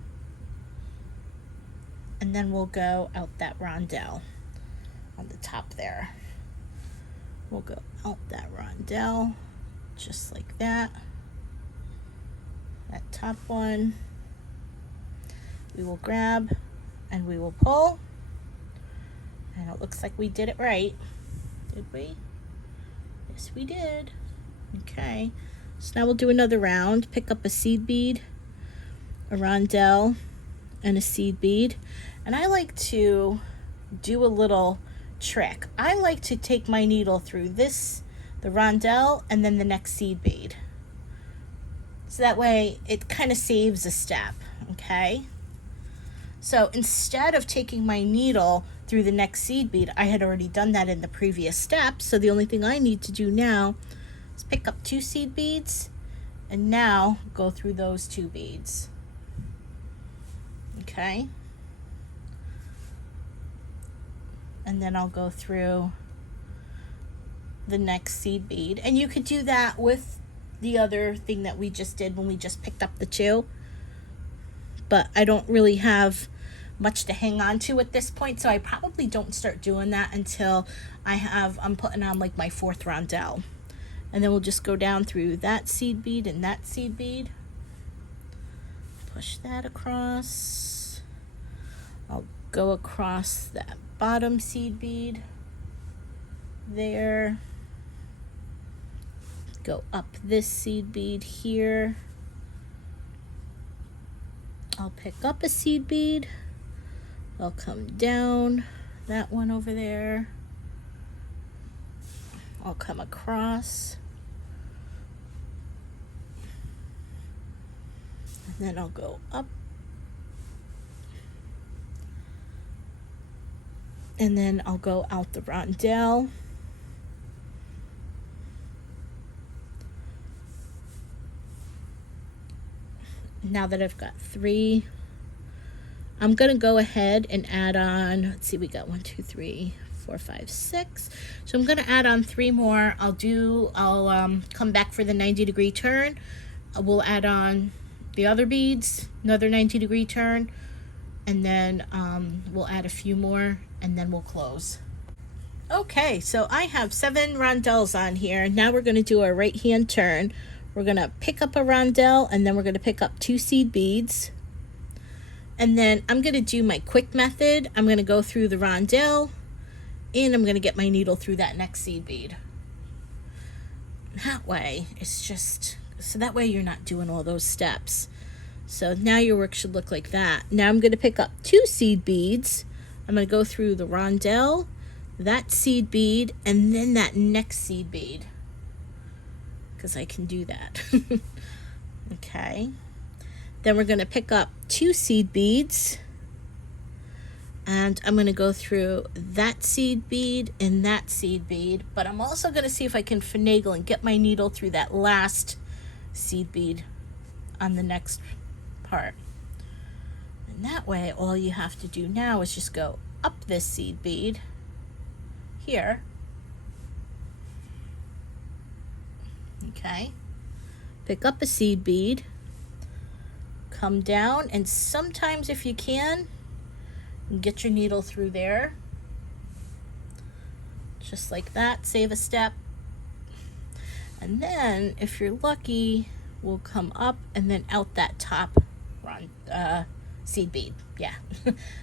and then we'll go out that rondelle on the top there. We'll go out that rondelle just like that. That top one we will grab and we will pull, and it looks like we did it right. Did we? Yes, we did. Okay, so now we'll do another round. Pick up a seed bead, a rondelle, and a seed bead. And I like to do a little trick. I like to take my needle through this, the rondelle, and then the next seed bead. So that way it kind of saves a step, okay? So instead of taking my needle through the next seed bead, I had already done that in the previous step. So the only thing I need to do now is pick up 2 seed beads and now go through those 2 beads. Okay? And then I'll go through the next seed bead. And you could do that with the other thing that we just did when we just picked up the 2. But I don't really have much to hang on to at this point, so I probably don't start doing that until I'm putting on like my 4th rondelle. And then we'll just go down through that seed bead and that seed bead. Push that across. I'll go across that bottom seed bead there. Go up this seed bead here. I'll pick up a seed bead. I'll come down that one over there. I'll come across. And then I'll go up. And then I'll go out the rondelle. Now that I've got 3, I'm going to go ahead and add on, let's see, we got 1, 2, 3, 4, 5, 6. So I'm going to add on 3 more. I'll come back for the 90-degree turn. We'll add on the other beads, another 90-degree turn, and then we'll add a few more, and then we'll close. Okay, so I have 7 rondelles on here. Now we're going to do our right hand turn. We're going to pick up a rondelle, and then we're going to pick up 2 seed beads. And then I'm going to do my quick method. I'm going to go through the rondelle, And I'm going to get my needle through that next seed bead. That way, it's just, so that way you're not doing all those steps. So now your work should look like that. Now I'm going to pick up 2 seed beads. I'm going to go through the rondelle, that seed bead, and then that next seed bead, because I can do that. Okay. Then we're going to pick up 2 seed beads, and I'm going to go through that seed bead and that seed bead, but I'm also going to see if I can finagle and get my needle through that last seed bead on the next part. And that way, all you have to do now is just go up this seed bead here. Okay. Pick up a seed bead, come down, and sometimes if you can, get your needle through there. Just like that, save a step. And then, if you're lucky, we'll come up and then out that top seed bead. Yeah,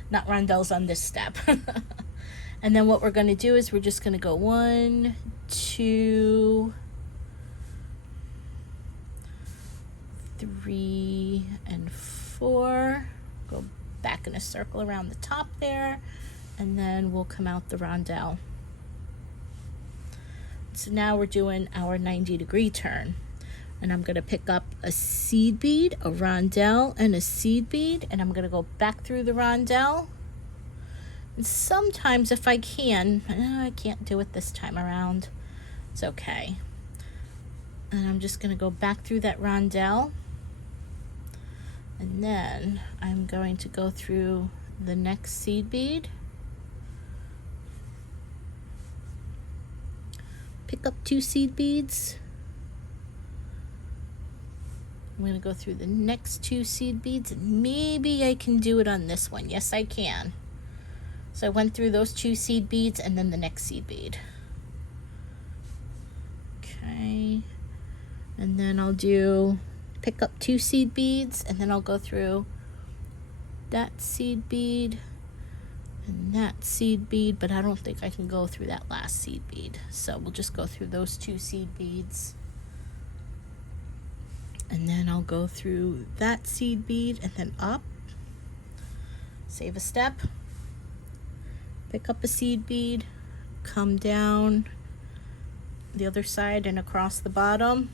not rondelles on this step. And then what we're going to do is we're just going to go 1, 2, 3, and 4. Go back in a circle around the top there, and then we'll come out the rondelle. So now we're doing our 90-degree turn, and I'm going to pick up a seed bead, a rondelle, and a seed bead, and I'm going to go back through the rondelle. And sometimes if I can, I can't do it this time around, it's okay. And I'm just going to go back through that rondelle, and then I'm going to go through the next seed bead, pick up 2 seed beads. I'm going to go through the next 2 seed beads, and maybe I can do it on this one. Yes, I can. So I went through those 2 seed beads and then the next seed bead. Okay. And then I'll do, pick up 2 seed beads, and then I'll go through that seed bead and that seed bead, but I don't think I can go through that last seed bead. So we'll just go through those 2 seed beads. And then I'll go through that seed bead and then up, save a step, pick up a seed bead, come down the other side and across the bottom,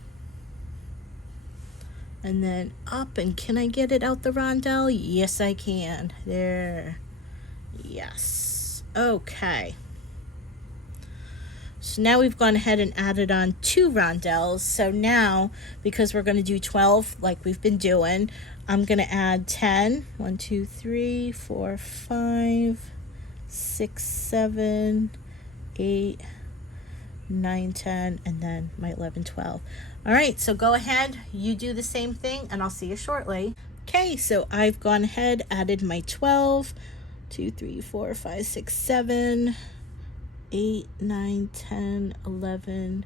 and then up. And can I get it out the rondelle? Yes, I can. There. Yes. Okay. So now we've gone ahead and added on 2 rondelles. So now, because we're going to do 12 like we've been doing, I'm going to add 10. 1, 2, 3, 4, 5, 6, 7, 8, 9, 10, and then my 11, 12. All right, so go ahead, you do the same thing, and I'll see you shortly. Okay, so I've gone ahead, added my 12, 2, 3, 4, 5, 6, 7, 8, 9, 10, 11,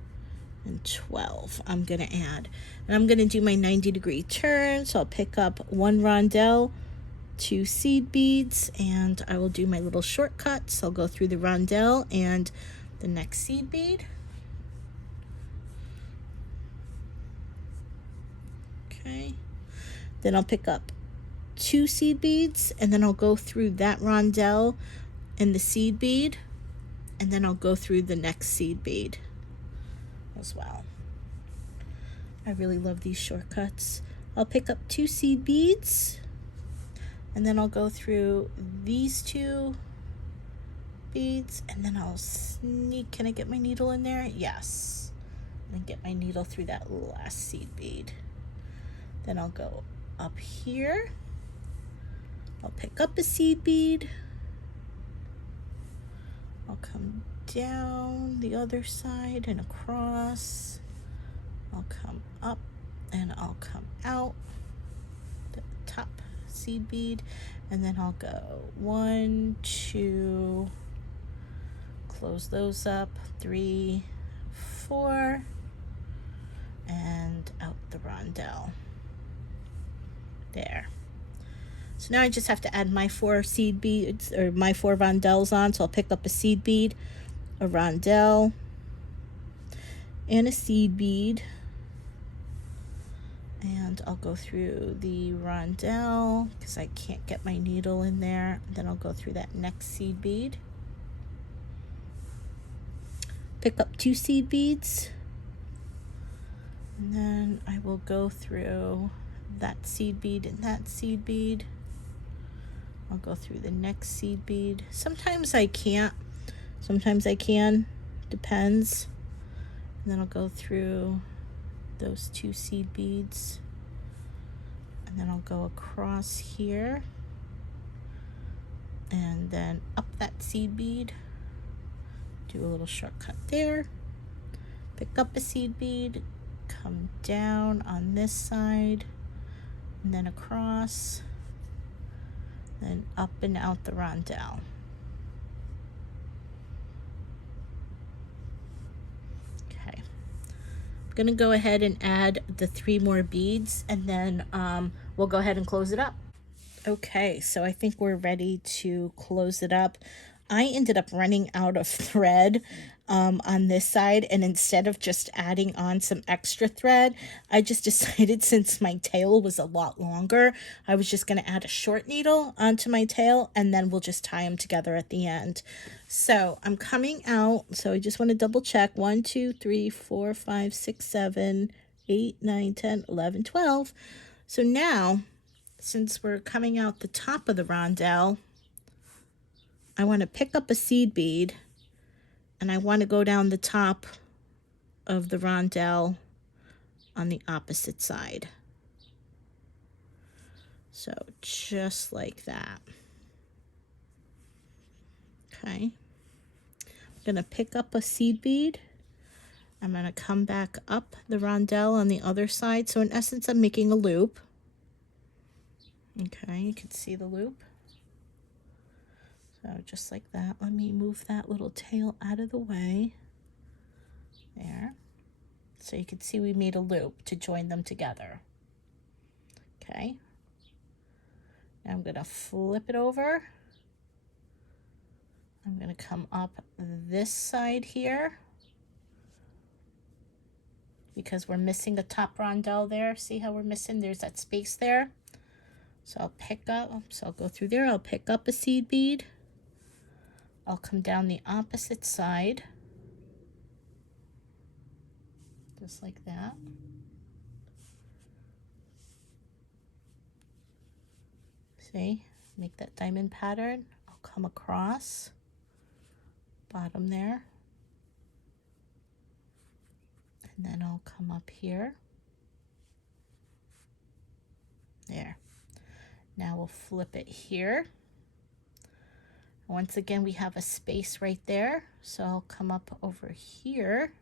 and 12 I'm going to add. And I'm going to do my 90-degree turn, so I'll pick up 1 rondelle, 2 seed beads, and I will do my little shortcuts. I'll go through the rondelle and the next seed bead. Okay. Then I'll pick up 2 seed beads, and then I'll go through that rondelle and the seed bead, and then I'll go through the next seed bead as well. I really love these shortcuts. I'll pick up 2 seed beads, and then I'll go through these 2 beads, and then I'll sneak, can I get my needle in there? Yes. And get my needle through that last seed bead. Then I'll go up here. I'll pick up a seed bead. I'll come down the other side and across. I'll come up and I'll come out the top seed bead, and then I'll go 1, 2, close those up, 3, 4, and out the rondelle. There. So now I just have to add my 4 seed beads, or my 4 rondelles on. So I'll pick up a seed bead, a rondelle, and a seed bead. And I'll go through the rondelle because I can't get my needle in there. Then I'll go through that next seed bead. Pick up 2 seed beads. And then I will go through that seed bead and that seed bead. I'll go through the next seed bead. Sometimes I can't, sometimes I can, depends. And then I'll go through those 2 seed beads. And then I'll go across here. And then up that seed bead. Do a little shortcut there. Pick up a seed bead. Come down on this side. And then across. Then up and out the rondelle. Okay. I'm going to go ahead and add the 3 more beads, and then we'll go ahead and close it up. Okay, so I think we're ready to close it up. I ended up running out of thread on this side, and instead of just adding on some extra thread, I just decided, since my tail was a lot longer, I was just going to add a short needle onto my tail, and then we'll just tie them together at the end. So I'm coming out, so I just want to double check. 1, 2, 3, 4, 5, 6, 7, 8, 9, 10, 11, 12. So now, since we're coming out the top of the rondelle, I want to pick up a seed bead, and I want to go down the top of the rondelle on the opposite side. So just like that. Okay. I'm going to pick up a seed bead. I'm going to come back up the rondelle on the other side. So in essence, I'm making a loop. Okay, you can see the loop. So just like that. Let me move that little tail out of the way. There. So you can see we made a loop to join them together. Okay. Now I'm going to flip it over. I'm going to come up this side here, because we're missing the top rondelle there. See how we're missing? There's that space there. So I'll pick up, so I'll go through there. I'll pick up a seed bead. I'll come down the opposite side, just like that. See, make that diamond pattern. I'll come across, bottom there, and then I'll come up here. There. Now we'll flip it here. Once again, we have a space right there, so I'll come up over here.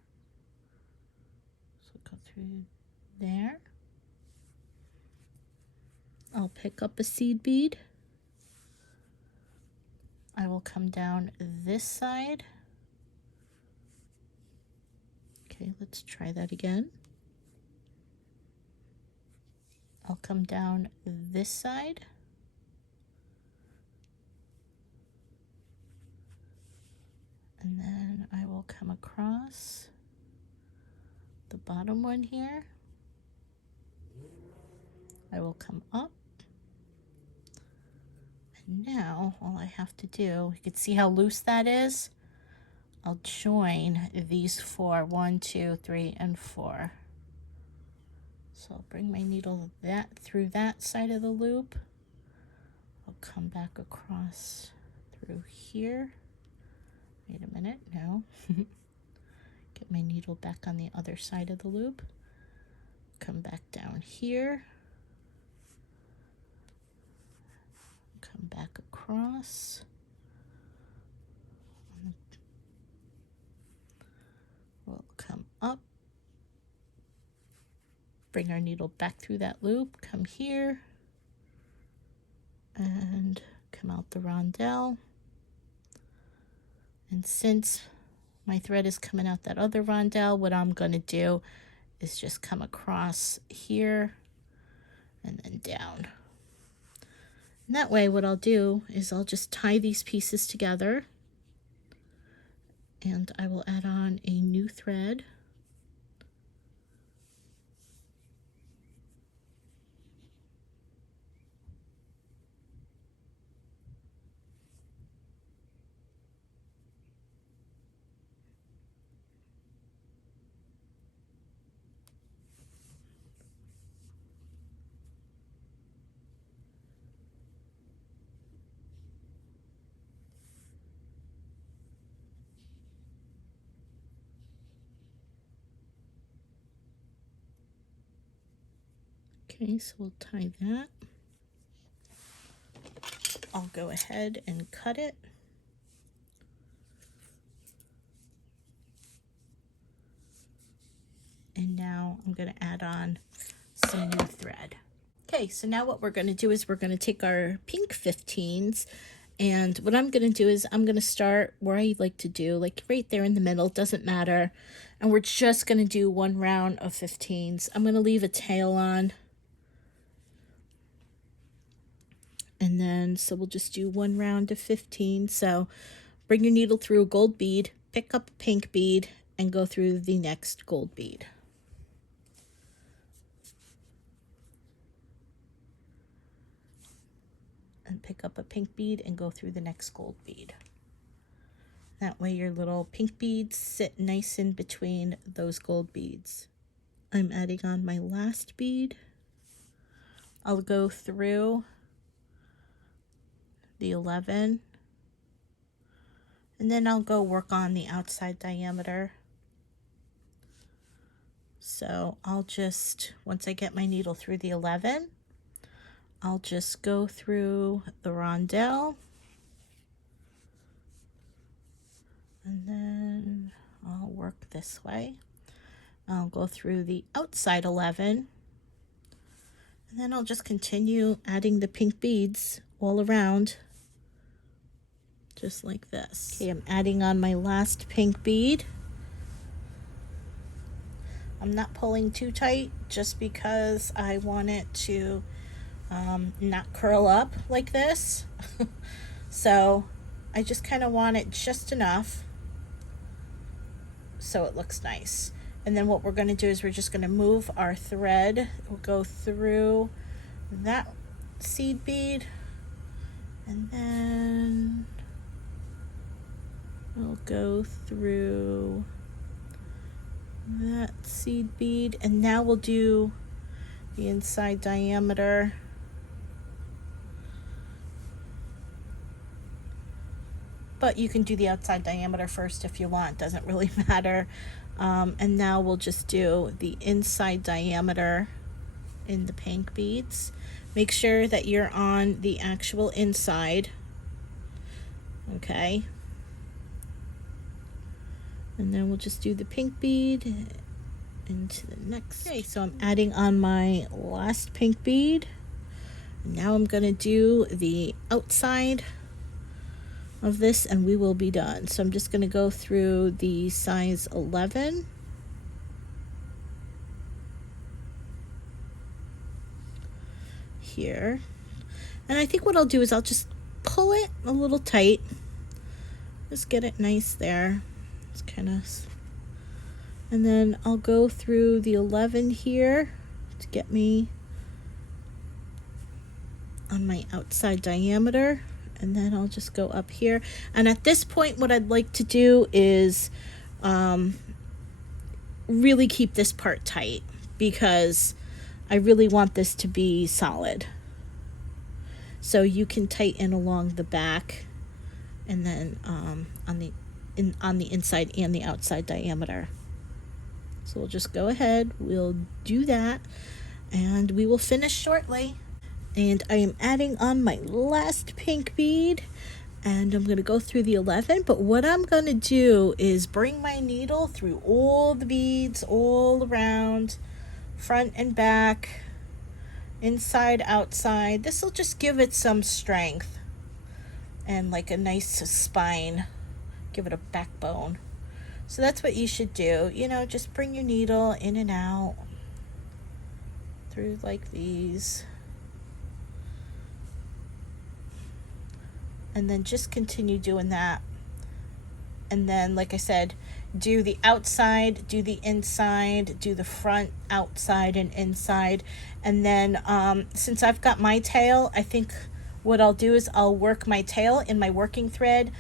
So go through there. I'll pick up a seed bead. I will come down this side. Okay, let's try that again. I'll come down this side. And then I will come across the bottom one here. I will come up. And now all I have to do, you can see how loose that is. I'll join these 4, 1, 2, 3, and 4. So I'll bring my needle through that side of the loop. I'll come back across through here. Wait a minute, no. Get my needle back on the other side of the loop. Come back down here. Come back across. We'll come up. Bring our needle back through that loop. Come here. And come out the rondelle. And since my thread is coming out that other rondelle, what I'm going to do is just come across here and then down. And that way what I'll do is I'll just tie these pieces together, and I will add on a new thread. Okay, so we'll tie that. I'll go ahead and cut it. And now I'm going to add on some new thread. Okay, so now what we're going to do is we're going to take our pink 15s, and what I'm going to do is I'm going to start where I like to do, like right there in the middle, doesn't matter. And we're just going to do one round of 15s. I'm going to leave a tail on. And then, so we'll just do one round of 15. So bring your needle through a gold bead, pick up a pink bead, and go through the next gold bead. And pick up a pink bead and go through the next gold bead. That way your little pink beads sit nice in between those gold beads. I'm adding on my last bead. I'll go through the 11, and then I'll go work on the outside diameter. So I'll just, once I get my needle through the 11, I'll just go through the rondelle, and then I'll work this way. I'll go through the outside 11, and then I'll just continue adding the pink beads all around, just like this. Okay, I'm adding on my last pink bead. I'm not pulling too tight just because I want it to not curl up like this. So I just kind of want it just enough so it looks nice. And then what we're going to do is we're just going to move our thread. We'll go through that seed bead, and then we'll go through that seed bead, and now we'll do the inside diameter. But you can do the outside diameter first if you want, doesn't really matter. And now we'll just do the inside diameter in the pink beads. Make sure that you're on the actual inside. Okay. And then we'll just do the pink bead into the next. Okay, so I'm adding on my last pink bead. Now I'm going to do the outside of this and we will be done. So I'm just going to go through the size 11. Here. And I think what I'll do is I'll just pull it a little tight. Just get it nice there. It's kind of, and then I'll go through the 11 here to get me on my outside diameter, and then I'll just go up here. And at this point what I'd like to do is really keep this part tight because I really want this to be solid. So you can tighten along the back and then on the inside and the outside diameter. So we'll just go ahead, we'll do that, and we will finish shortly. And I am adding on my last pink bead, and I'm going to go through the 11, but what I'm going to do is bring my needle through all the beads all around, front and back, inside, outside. This will just give it some strength and like a nice spine, give it a backbone. So that's what you should do, you know, just bring your needle in and out through like these. And then just continue doing that. And then, like I said, do the outside, do the inside, do the front, outside, and inside. And then since I've got my tail, I think what I'll do is I'll work my tail in my working thread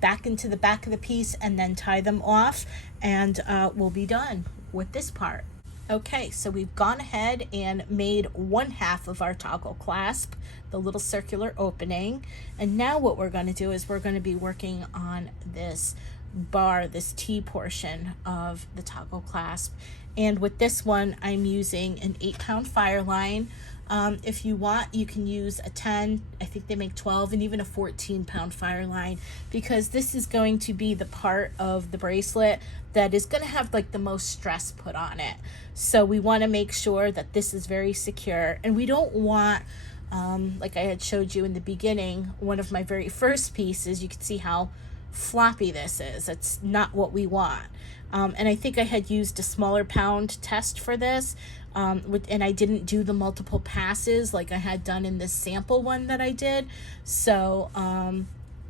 back into the back of the piece and then tie them off, and we'll be done with this part. Okay, so we've gone ahead and made one half of our toggle clasp, the little circular opening. And now what we're going to do is we're going to be working on this bar, this T portion of the toggle clasp. And with this one, I'm using an 8-pound fire line. If you want, you can use a 10, I think they make 12, and even a 14-pound fire line, because this is going to be the part of the bracelet that is going to have like the most stress put on it. So we want to make sure that this is very secure, and we don't want, like I had showed you in the beginning, one of my very first pieces, you can see how floppy this is. That's not what we want. And I think I had used a smaller pound test for this, and I didn't do the multiple passes like I had done in this sample one that I did. So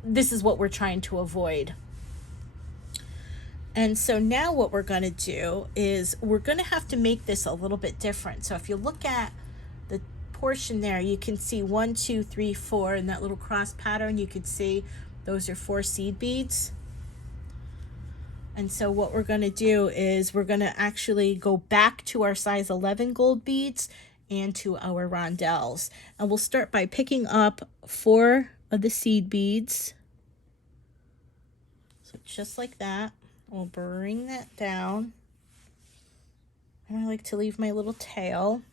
this is what we're trying to avoid. And so now what we're going to do is we're going to have to make this a little bit different. So if you look at the portion there, you can see 1, 2, 3, 4 in that little cross pattern. You can see those are 4 seed beads. And so what we're going to do is we're going to actually go back to our size 11 gold beads and to our rondelles. And we'll start by picking up 4 of the seed beads. So just like that. We'll bring that down. And I like to leave my little tail.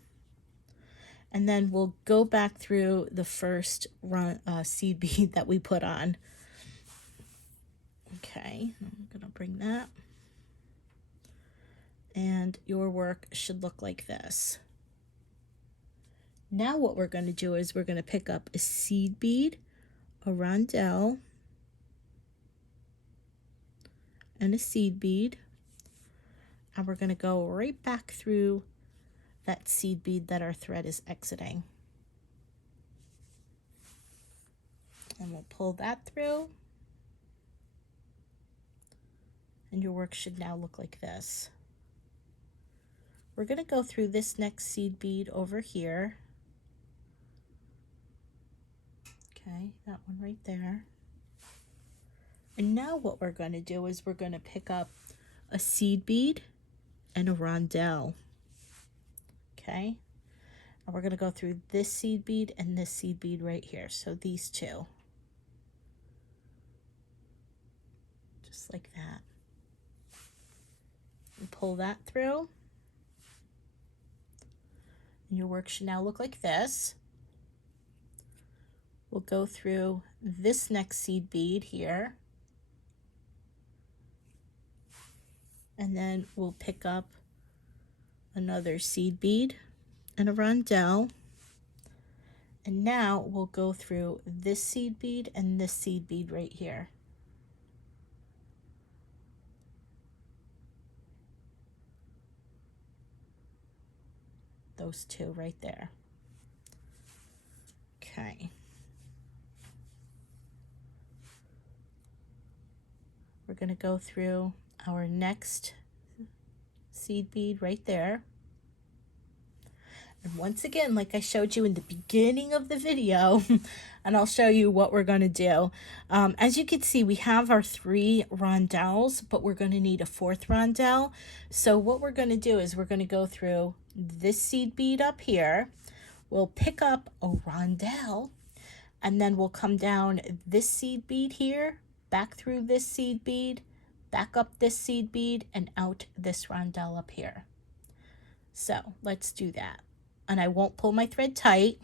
And then we'll go back through the first seed bead that we put on. Okay, I'm going to bring that. And your work should look like this. Now what we're going to do is we're going to pick up a seed bead, a rondelle, and a seed bead. And we're going to go right back through that seed bead that our thread is exiting. And we'll pull that through. And your work should now look like this. We're going to go through this next seed bead over here. Okay, that one right there. And now what we're going to do is we're going to pick up a seed bead and a rondelle. Okay, and we're going to go through this seed bead and this seed bead right here. So these two. Just like that. And pull that through. And your work should now look like this. We'll go through this next seed bead here. And then we'll pick up another seed bead and a rondelle. And now we'll go through this seed bead and this seed bead right here. Those two right there. Okay. We're going to go through our next seed bead right there. And once again, like I showed you in the beginning of the video, and I'll show you what we're going to do. As you can see, we have our 3 rondelles, but we're going to need a 4th rondelle. So what we're going to do is we're going to go through this seed bead up here. We'll pick up a rondelle, and then we'll come down this seed bead here, back through this seed bead, back up this seed bead, and out this rondelle up here. So let's do that. And I won't pull my thread tight.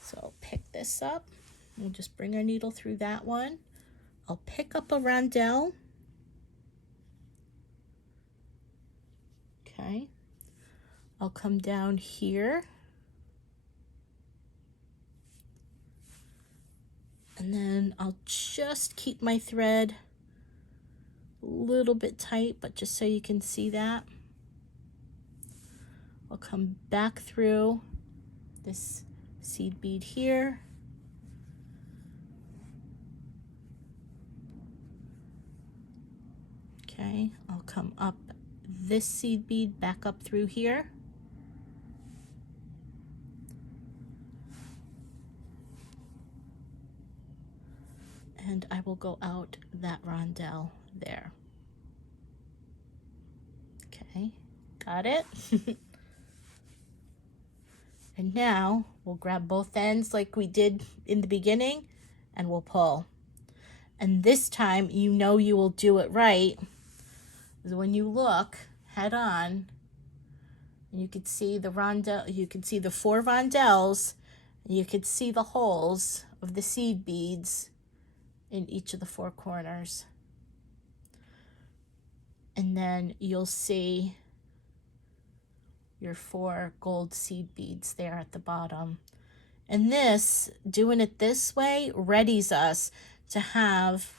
So I'll pick this up. We'll just bring our needle through that one. I'll pick up a rondelle. Okay. I'll come down here. And then I'll just keep my thread a little bit tight, but just so you can see that. I'll come back through this seed bead here. Okay, I'll come up this seed bead back up through here. And I will go out that rondelle there. Okay, got it? And now we'll grab both ends like we did in the beginning and we'll pull. And this time, you know you will do it right. When you look head on, you can see the rondelle, you can see the 4 rondelles, and you can see the holes of the seed beads in each of the 4 corners. And then you'll see your 4 gold seed beads there at the bottom. And this, doing it this way, readies us to have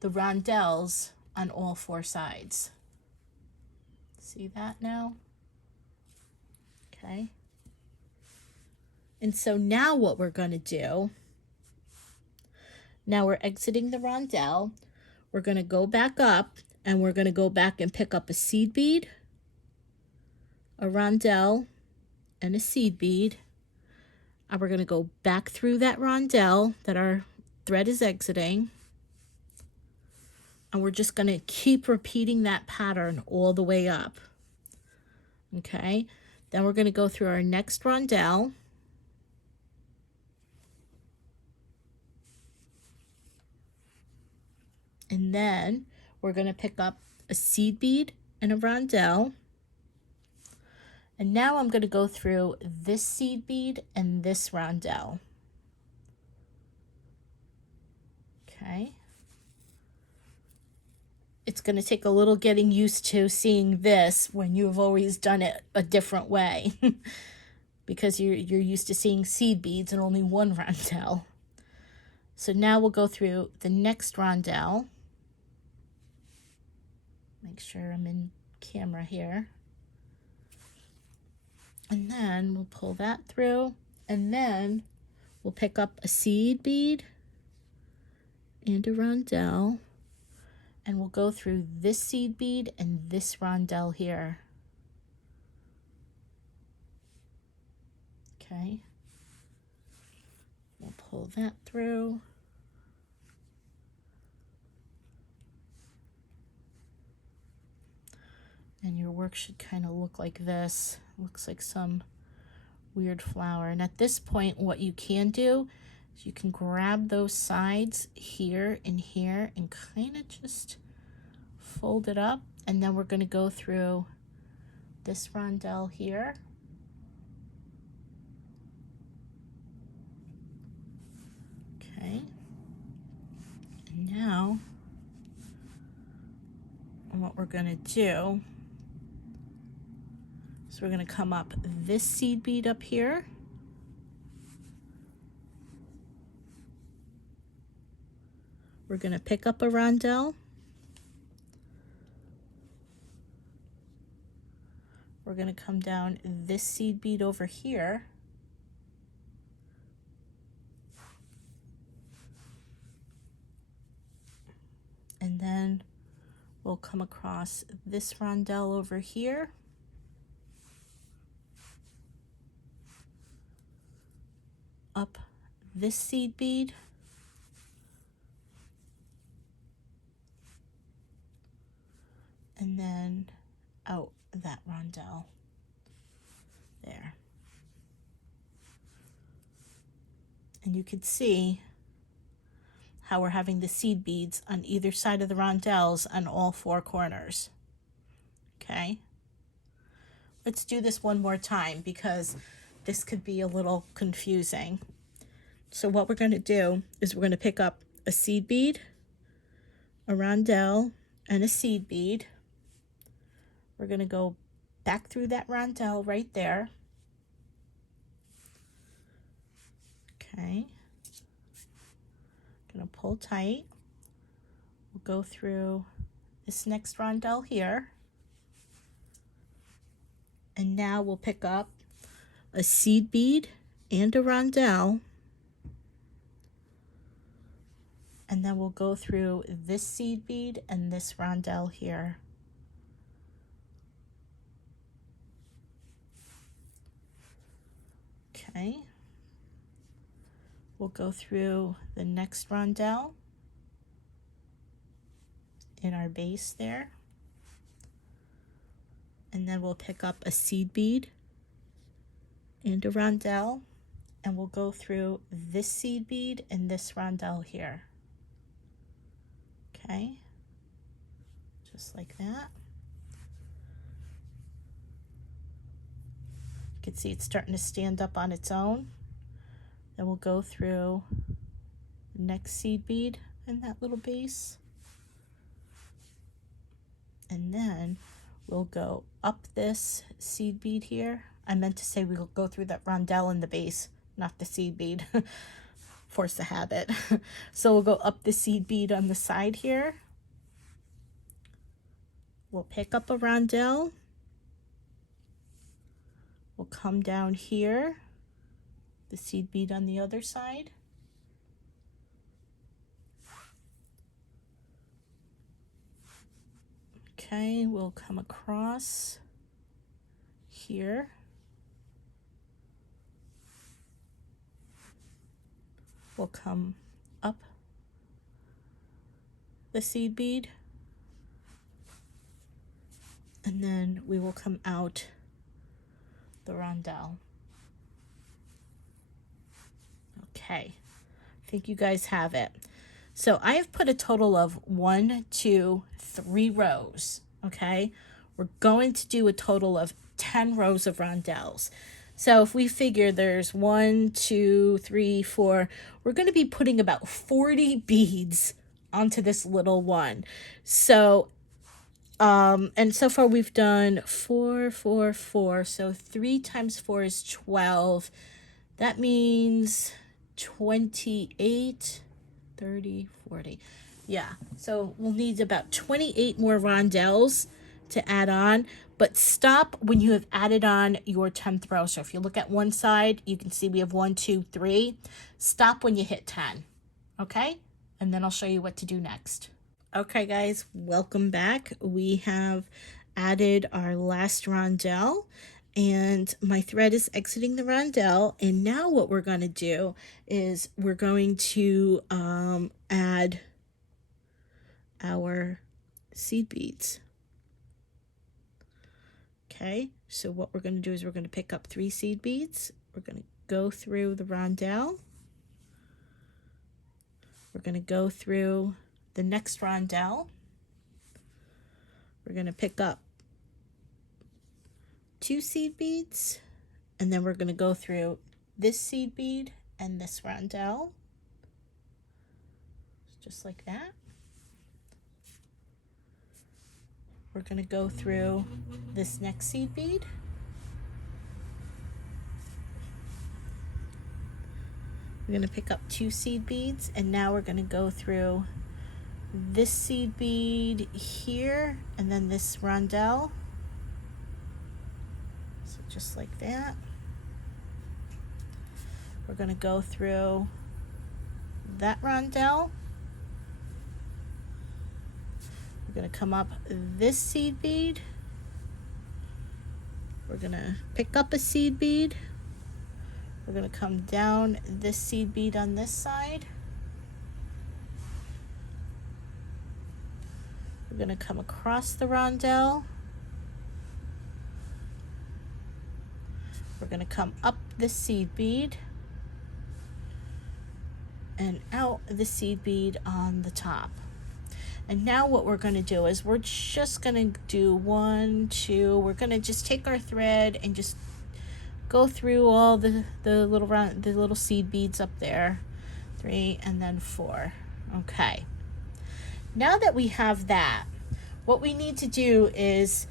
the rondelles on all 4 sides. See that now? Okay. And so now what we're going to do, now we're exiting the rondelle, we're going to go back up and we're going to go back and pick up a seed bead, a rondelle, and a seed bead. And we're going to go back through that rondelle that our thread is exiting. And we're just going to keep repeating that pattern all the way up. Okay, then we're going to go through our next rondelle. And then we're going to pick up a seed bead and a rondelle. And now I'm going to go through this seed bead and this rondelle. Okay. It's going to take a little getting used to seeing this when you've always done it a different way because you're used to seeing seed beads and only one rondelle. So now we'll go through the next rondelle. Make sure I'm in camera here. And then we'll pull that through, and then we'll pick up a seed bead and a rondelle, and we'll go through this seed bead and this rondelle here. Okay. We'll pull that through. And your work should kind of look like this. Looks like some weird flower. And at this point, what you can do is you can grab those sides here and here and kind of just fold it up. And then we're going to go through this rondelle here. Okay. And now, what we're going to do, so we're going to come up this seed bead up here. We're going to pick up a rondelle. We're going to come down this seed bead over here. And then we'll come across this rondelle over here. Up this seed bead. And then out that rondelle there. And you can see how we're having the seed beads on either side of the rondelles on all 4 corners. Okay, let's do this one more time because this could be a little confusing. So what we're going to do is we're going to pick up a seed bead, a rondelle, and a seed bead. We're going to go back through that rondelle right there. Okay. Going to pull tight. We'll go through this next rondelle here. And now we'll pick up a seed bead and a rondelle. And then we'll go through this seed bead and this rondelle here. Okay. We'll go through the next rondelle in our base there. And then we'll pick up a seed bead and a rondelle, and we'll go through this seed bead and this rondelle here. Okay, just like that. You can see it's starting to stand up on its own. Then we'll go through the next seed bead in that little base. And then we'll go up this seed bead here. I meant to say we'll go through that rondelle in the base, not the seed bead. Force the habit. So we'll go up the seed bead on the side here. We'll pick up a rondelle. We'll come down here, the seed bead on the other side. Okay, we'll come across here. We'll come up the seed bead, and then we will come out the rondelle. Okay, I think you guys have it. So I have put a total of 1, 2, 3 rows, okay? We're going to do a total of 10 rows of rondelles. So if we figure there's 1, 2, 3, 4, we're going to be putting about 40 beads onto this little one. So, and so far we've done 4, 4, 4. So 3 times 4 is 12. That means 28, 30, 40. Yeah, so we'll need about 28 more rondelles to add on, but stop when you have added on your 10th row. So if you look at one side, you can see we have 1, 2, 3. Stop when you hit 10, okay? And then I'll show you what to do next. Okay, guys, welcome back. We have added our last rondelle, and my thread is exiting the rondelle. And now what we're going to do is we're going to add our seed beads. Okay, so what we're going to do is we're going to pick up 3 seed beads. We're going to go through the rondelle. We're going to go through the next rondelle. We're going to pick up 2 seed beads, and then we're going to go through this seed bead and this rondelle, just like that. We're going to go through this next seed bead. We're going to pick up 2 seed beads, and now we're going to go through this seed bead here and then this rondelle. So just like that. We're going to go through that rondelle. We're going to come up this seed bead. We're going to pick up a seed bead. We're going to come down this seed bead on this side. We're going to come across the rondelle. We're going to come up the seed bead and out the seed bead on the top. And now what we're going to do is we're just going to do 1, 2. We're going to just take our thread and just go through all the little seed beads up there. 3 and then 4. Okay. Now that we have that, what we need to do is,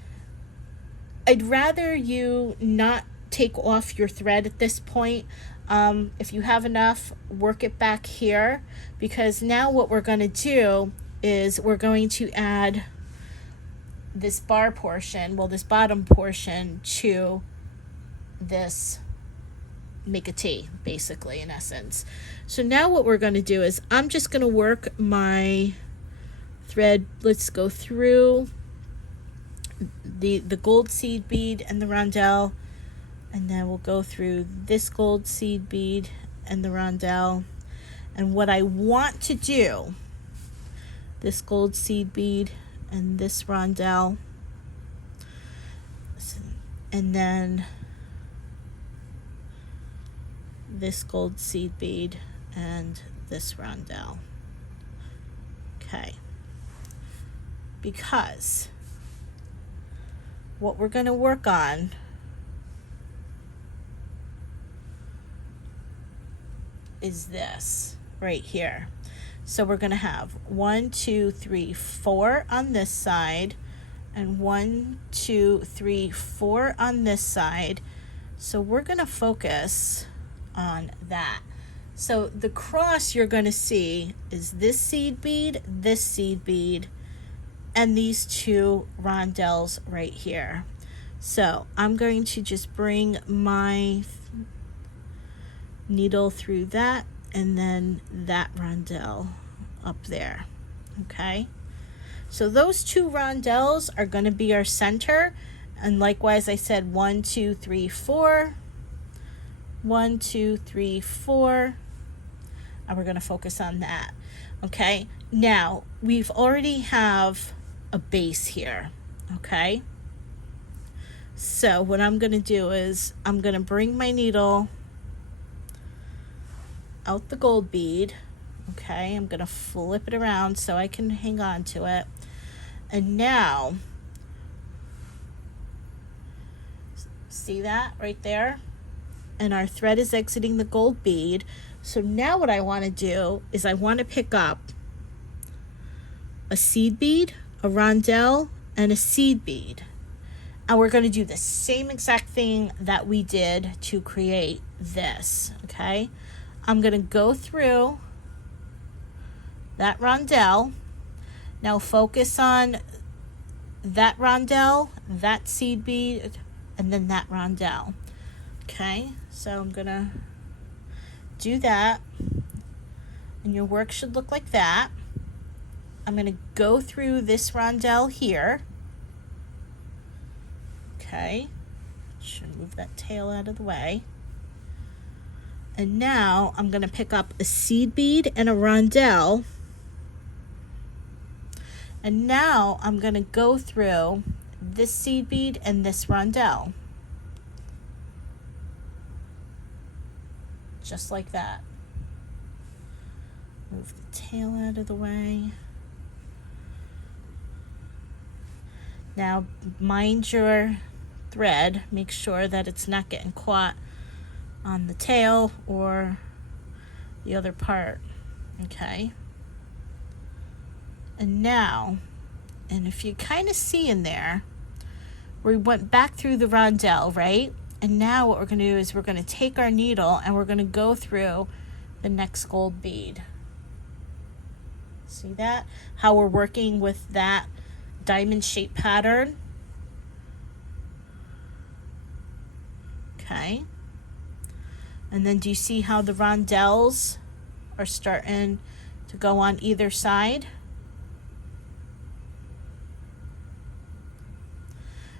I'd rather you not take off your thread at this point. If you have enough, work it back here, because now what we're going to do is we're going to add this bar portion, well, this bottom portion, to this make a T, basically, in essence. So now what we're going to do is I'm just going to work my thread. Let's go through the gold seed bead and the rondelle, and then we'll go through this gold seed bead and the rondelle. And what I want to do, this gold seed bead and this rondelle, and then this gold seed bead and this rondelle. Okay. Because what we're going to work on is this right here. So we're going to have 1, 2, 3, 4 on this side, and 1, 2, 3, 4 on this side. So we're going to focus on that. So the cross you're going to see is this seed bead, and these two rondelles right here. So I'm going to just bring my needle through that, and then that rondelle up there. Okay, so those two rondelles are going to be our center, and likewise I said 1, 2, 3, 4, 1, 2, 3, 4, and we're going to focus on that. Okay, now we've already have a base here. Okay, so what I'm going to do is I'm going to bring my needle out the gold bead. Okay, I'm going to flip it around so I can hang on to it. And now, see that right there? And our thread is exiting the gold bead. So now what I want to do is I want to pick up a seed bead, a rondelle, and a seed bead. And we're going to do the same exact thing that we did to create this. Okay, I'm going to go through that rondelle. Now focus on that rondelle, that seed bead, and then that rondelle. Okay, so I'm going to do that, and your work should look like that. I'm going to go through this rondelle here. Okay, should move that tail out of the way. And now I'm going to pick up a seed bead and a rondelle. And now I'm going to go through this seed bead and this rondelle. Just like that. Move the tail out of the way. Now mind your thread. Make sure that it's not getting caught on the tail or the other part. Okay. And now, and if you kind of see in there, we went back through the rondelle, right? And now what we're going to do is we're going to take our needle and we're going to go through the next gold bead. See that? How we're working with that diamond shape pattern. Okay. And then do you see how the rondelles are starting to go on either side?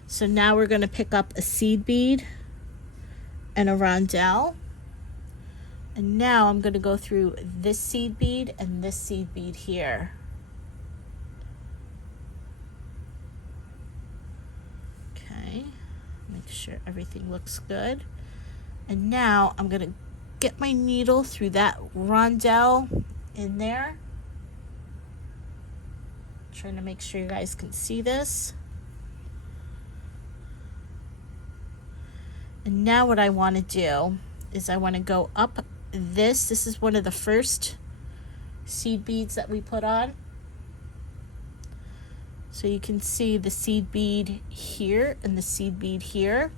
So now we're going to pick up a seed bead and a rondelle. And now I'm going to go through this seed bead and this seed bead here. Okay, make sure everything looks good. And now I'm going to get my needle through that rondelle in there. Trying to make sure you guys can see this. And now what I want to do is I want to go up this. This is one of the first seed beads that we put on. So you can see the seed bead here and the seed bead here.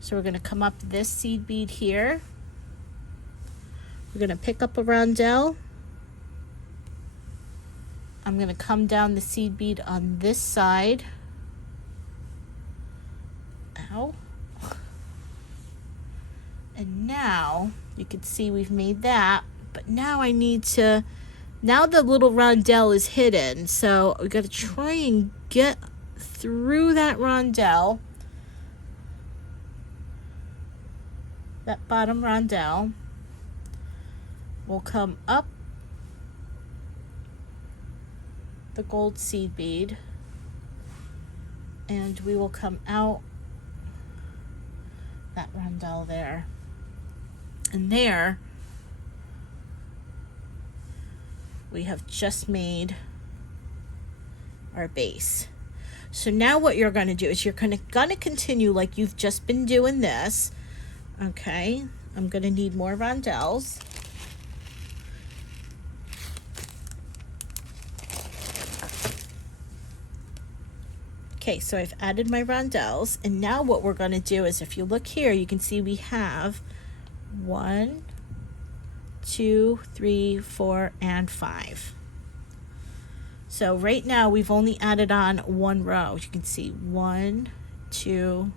So we're going to come up this seed bead here. We're going to pick up a rondelle. I'm going to come down the seed bead on this side. Ow. And now you can see we've made that, but now I need to, now the little rondelle is hidden, so we got to try and get through that rondelle, that bottom rondelle. We'll come up the gold seed bead, and we will come out that rondelle there. And there we have just made our base. So now what you're going to do is you're going to continue like you've just been doing this. Okay, I'm going to need more rondelles. Okay, so I've added my rondelles, and now what we're going to do is, if you look here, you can see we have 1, 2, 3, 4, and 5. So right now we've only added on 1 row. You can see 1, 2,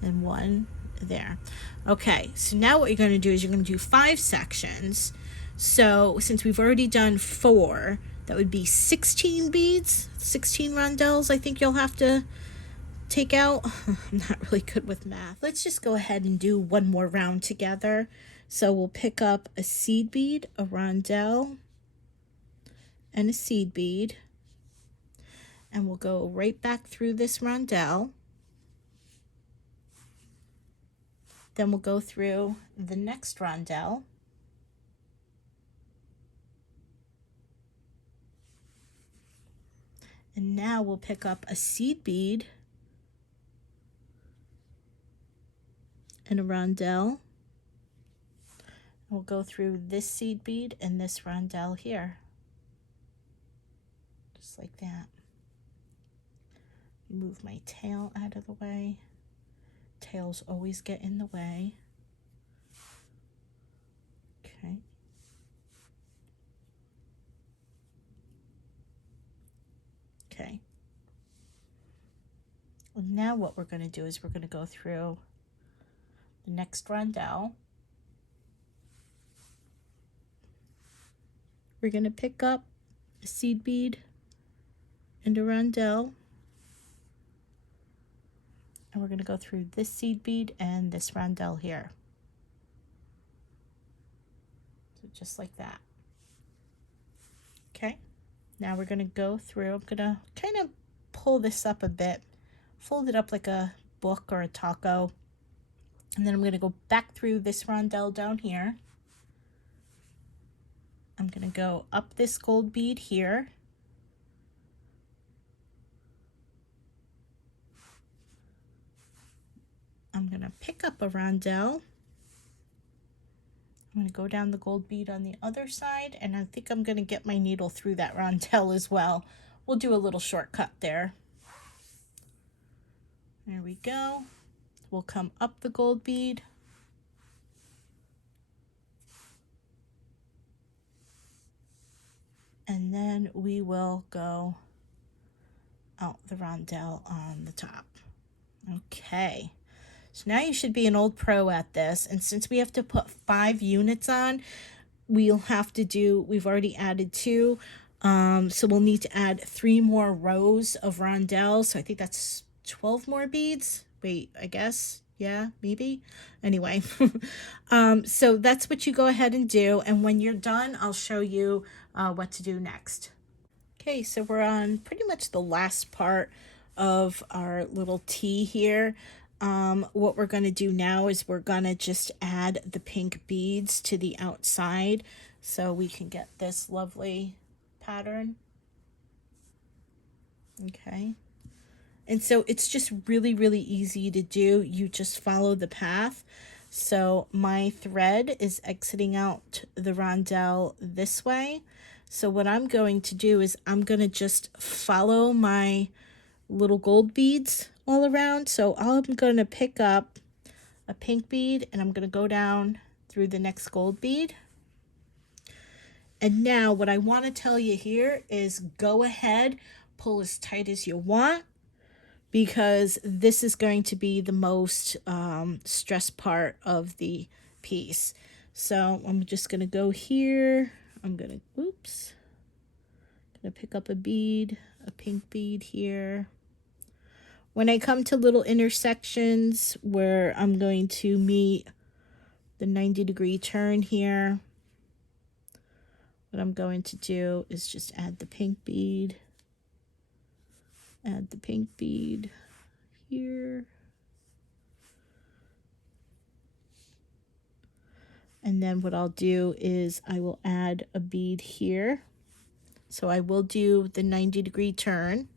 and 1 there. Okay, so now what you're going to do is you're going to do 5 sections. So since we've already done 4, that would be 16 beads, 16 rondelles I think you'll have to take out. I'm not really good with math. Let's just go ahead and do one more round together. So we'll pick up a seed bead, a rondelle, and a seed bead, and we'll go right back through this rondelle. Then we'll go through the next rondelle. And now we'll pick up a seed bead and a rondelle. We'll go through this seed bead and this rondelle here. Just like that. Move my tail out of the way. Tails always get in the way. Okay. Okay. Well, now what we're going to do is we're going to go through the next rondelle. We're going to pick up a seed bead and a rondelle. And we're going to go through this seed bead and this rondelle here. So just like that. Okay. Now we're going to go through, I'm going to kind of pull this up a bit, fold it up like a book or a taco. And then I'm going to go back through this rondelle down here. I'm going to go up this gold bead here. I'm going to pick up a rondelle. I'm going to go down the gold bead on the other side, and I think I'm going to get my needle through that rondelle as well. We'll do a little shortcut there. There we go. We'll come up the gold bead. And then we will go out the rondelle on the top. Okay. So now you should be an old pro at this, and since we have to put 5 units on, we'll have to do, we've already added 2, so we'll need to add 3 more rows of rondelles, so I think that's 12 more beads. Wait, I guess, yeah, maybe. Anyway, so that's what you go ahead and do, and when you're done, I'll show you what to do next. Okay, so we're on pretty much the last part of our little T here. What we're going to do now is we're going to just add the pink beads to the outside so we can get this lovely pattern. Okay. And so it's just really, really easy to do. You just follow the path. So my thread is exiting out the rondelle this way. So what I'm going to do is I'm going to just follow my little gold beads all around. So I'm going to pick up a pink bead and I'm going to go down through the next gold bead. And now what I want to tell you here is go ahead, pull as tight as you want. because this is going to be the most stressed part of the piece. So I'm just going to go here. I'm going to, oops, going to pick up a bead, a pink bead here. When I come to little intersections where I'm going to meet the 90-degree turn here, what I'm going to do is just add the pink bead, add the pink bead here, and then what I'll do is I will add a bead here. So I will do the 90-degree turn,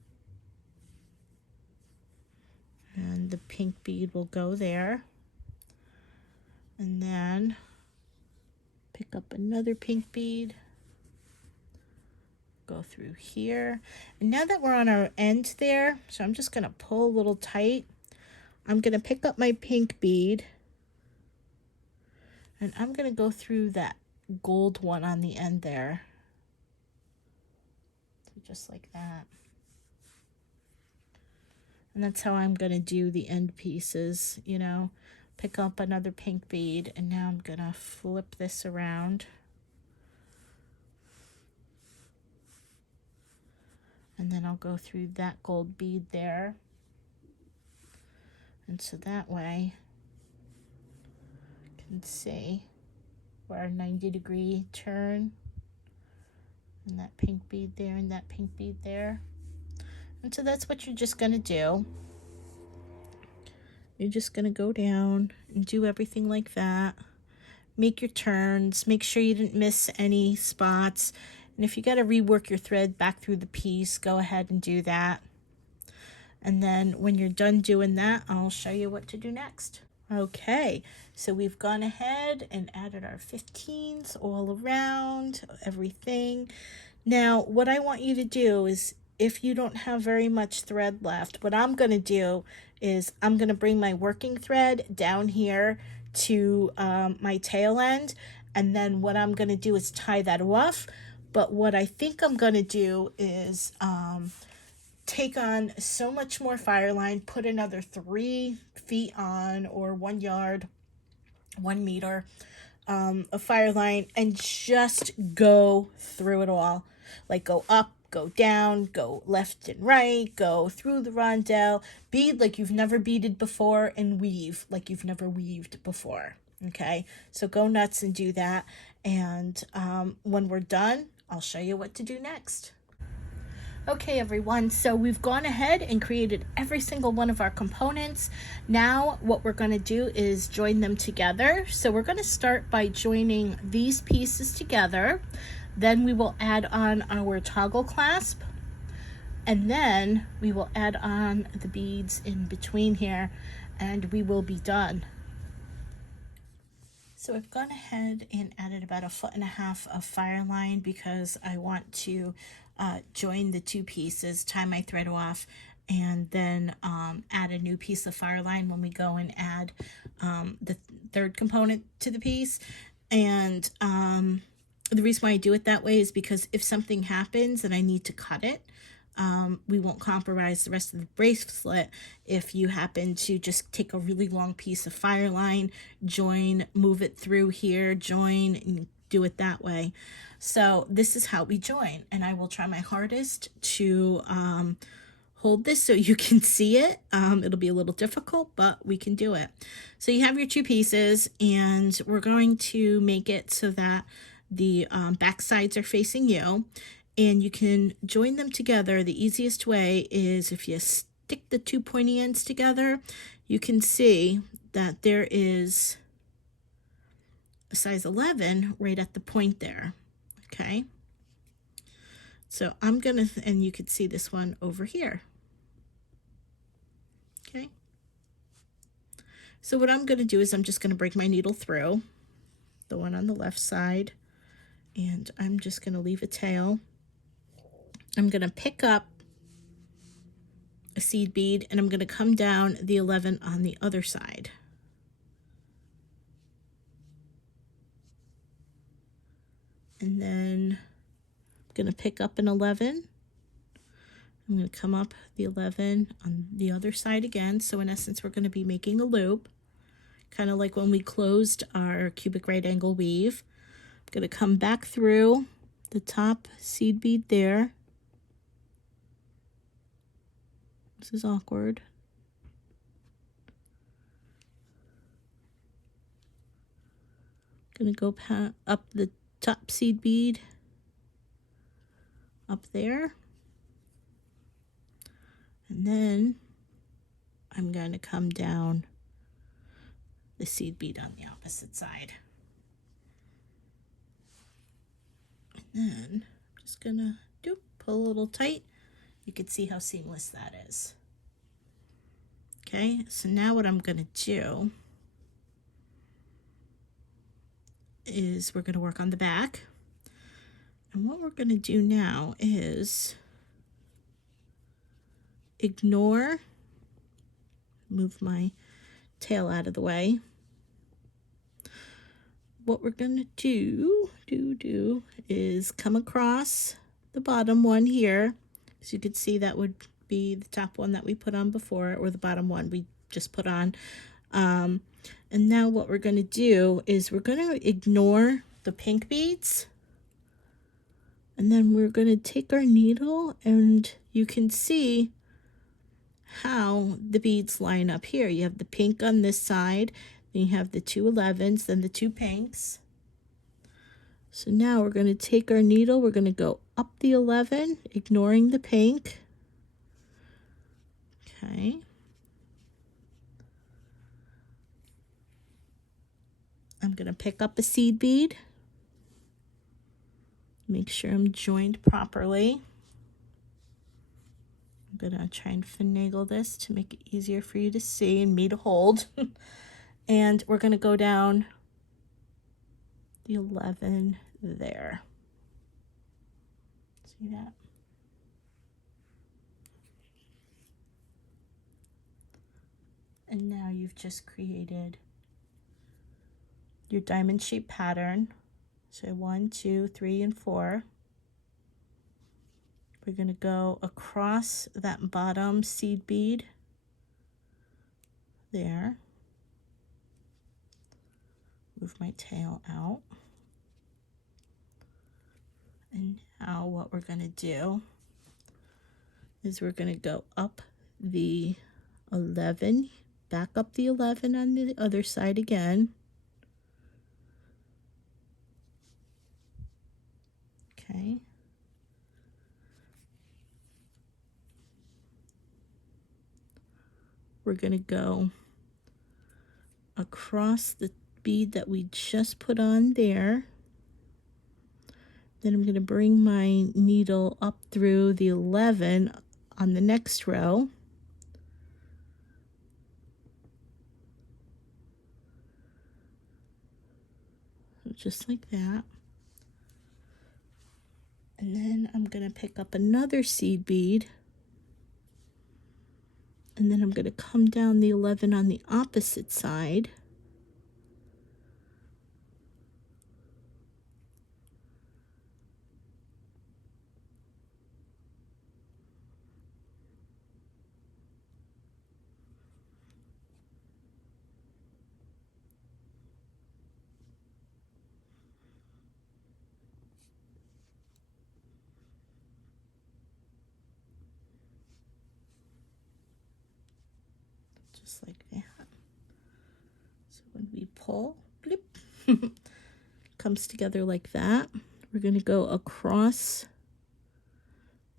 and the pink bead will go there, and then pick up another pink bead, go through here. And now that we're on our end there, so I'm just going to pull a little tight. I'm going to pick up my pink bead, and I'm going to go through that gold one on the end there. So just like that. And that's how I'm going to do the end pieces, you know. Pick up another pink bead, and now I'm going to flip this around. And then I'll go through that gold bead there. And so that way you can see where our 90-degree turn, and that pink bead there and that pink bead there. And so that's what you're just going to do. You're just going to go down and do everything like that. Make your turns. Make sure you didn't miss any spots. And if you got to rework your thread back through the piece, go ahead and do that. And then when you're done doing that, I'll show you what to do next. Okay, so we've gone ahead and added our 15s all around, everything. Now, what I want you to do is, if you don't have very much thread left, what I'm going to do is I'm going to bring my working thread down here to my tail end, and then what I'm going to do is tie that off. But what I think I'm going to do is take on so much more fire line, put another 3 feet on, or 1 yard, 1 meter of fire line, and just go through it all. Like go up, go down, go left and right, go through the rondelle, bead like you've never beaded before, and weave like you've never weaved before. Okay, so go nuts and do that. And when we're done, I'll show you what to do next. Okay everyone, so we've gone ahead and created every single one of our components. Now what we're going to do is join them together. So we're going to start by joining these pieces together. Then we will add on our toggle clasp, and then we will add on the beads in between here, and we will be done. So I've gone ahead and added about 1.5 feet of fire line because I want to join the 2 pieces, tie my thread off, and then add a new piece of fire line when we go and add the 3rd component to the piece. And the reason why I do it that way is because if something happens and I need to cut it, we won't compromise the rest of the bracelet if you happen to just take a really long piece of fire line, join, move it through here, join, and do it that way. So this is how we join, and I will try my hardest to hold this so you can see it. It'll be a little difficult, but we can do it. So you have your 2 pieces, and we're going to make it so that the back sides are facing you. And you can join them together. The easiest way is if you stick the 2 pointy ends together, you can see that there is a size 11 right at the point there. Okay. So I'm going to, and you can see this one over here. Okay. So what I'm going to do is I'm just going to break my needle through the one on the left side, and I'm just going to leave a tail. I'm going to pick up a seed bead, and I'm going to come down the 11 on the other side. And then I'm going to pick up an 11, I'm going to come up the 11 on the other side again. So in essence, we're going to be making a loop, kind of like when we closed our cubic right angle weave. I'm going to come back through the top seed bead there. This is awkward. Going to go up the top seed bead up there. And then I'm going to come down the seed bead on the opposite side. And then I'm just going to pull a little tight. You can see how seamless that is. Okay, so now what I'm going to do is we're going to work on the back. And what we're going to do now is move my tail out of the way. What we're going to do is come across the bottom one here. As you can see, that would be the top one that we put on before, or the bottom one we just put on. And now what we're going to do is we're going to ignore the pink beads. And then we're going to take our needle, and you can see how the beads line up here. You have the pink on this side, then you have the 2 11s, then the 2 pinks. So now we're going to take our needle, we're going to go up the 11, ignoring the pink. Okay. I'm going to pick up a seed bead. Make sure I'm joined properly. I'm going to try and finagle this to make it easier for you to see and me to hold. And we're going to go down the 11 there. See that? And now you've just created your diamond shaped pattern. So 1, 2, 3, and 4. We're going to go across that bottom seed bead there. Move my tail out. And now what we're going to do is we're going to go up the 11, back up the 11 on the other side again. Okay. We're going to go across the bead that we just put on there. Then I'm going to bring my needle up through the 11 on the next row. Just like that. And then I'm going to pick up another seed bead. And then I'm going to come down the 11 on the opposite side. Just like that. So when we pull, blip, comes together like that. We're going to go across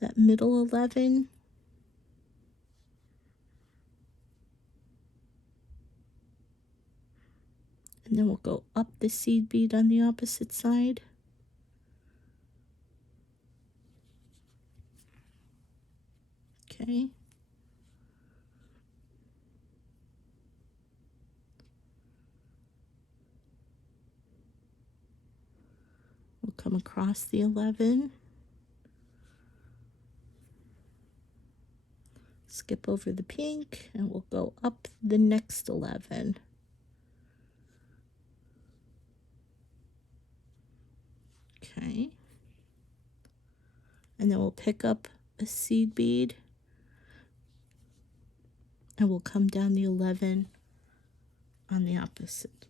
that middle 11. And then we'll go up the seed bead on the opposite side. Okay. We'll come across the 11. Skip over the pink, and we'll go up the next 11. Okay. And then we'll pick up a a seed bead, and we'll come down the 11 on the opposite.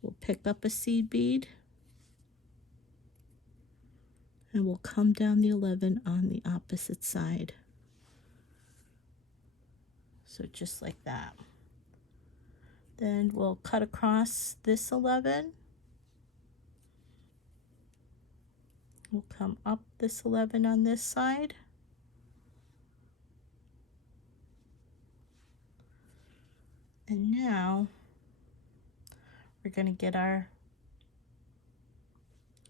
We'll pick up a seed bead, and we'll come down the 11 on the opposite side. So just like that. Then we'll cut across this 11. We'll come up this 11 on this side. And now we're going to get our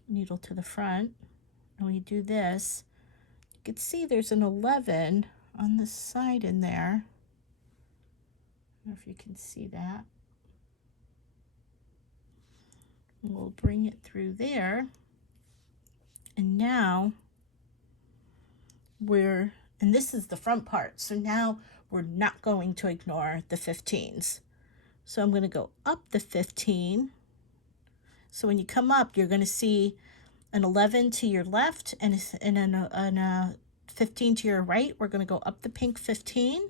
needle to the front. And when you do this, you can see there's an 11 on the side in there. I don't know if you can see that. We'll bring it through there. And now and this is the front part, so now we're not going to ignore the 15s. So I'm going to go up the 15. So when you come up, you're going to see an 11 to your left and a 15 to your right. We're going to go up the pink 15.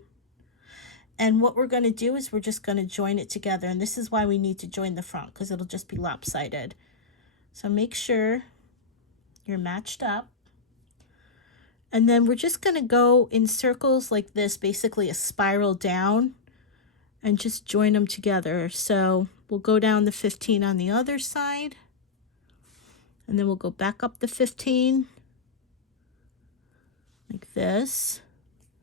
And what we're going to do is we're just going to join it together. And this is why we need to join the front, because it'll just be lopsided. So make sure you're matched up. And then we're just going to go in circles like this, basically a spiral down, and just join them together. So we'll go down the 15 on the other side, and then we'll go back up the 15 like this.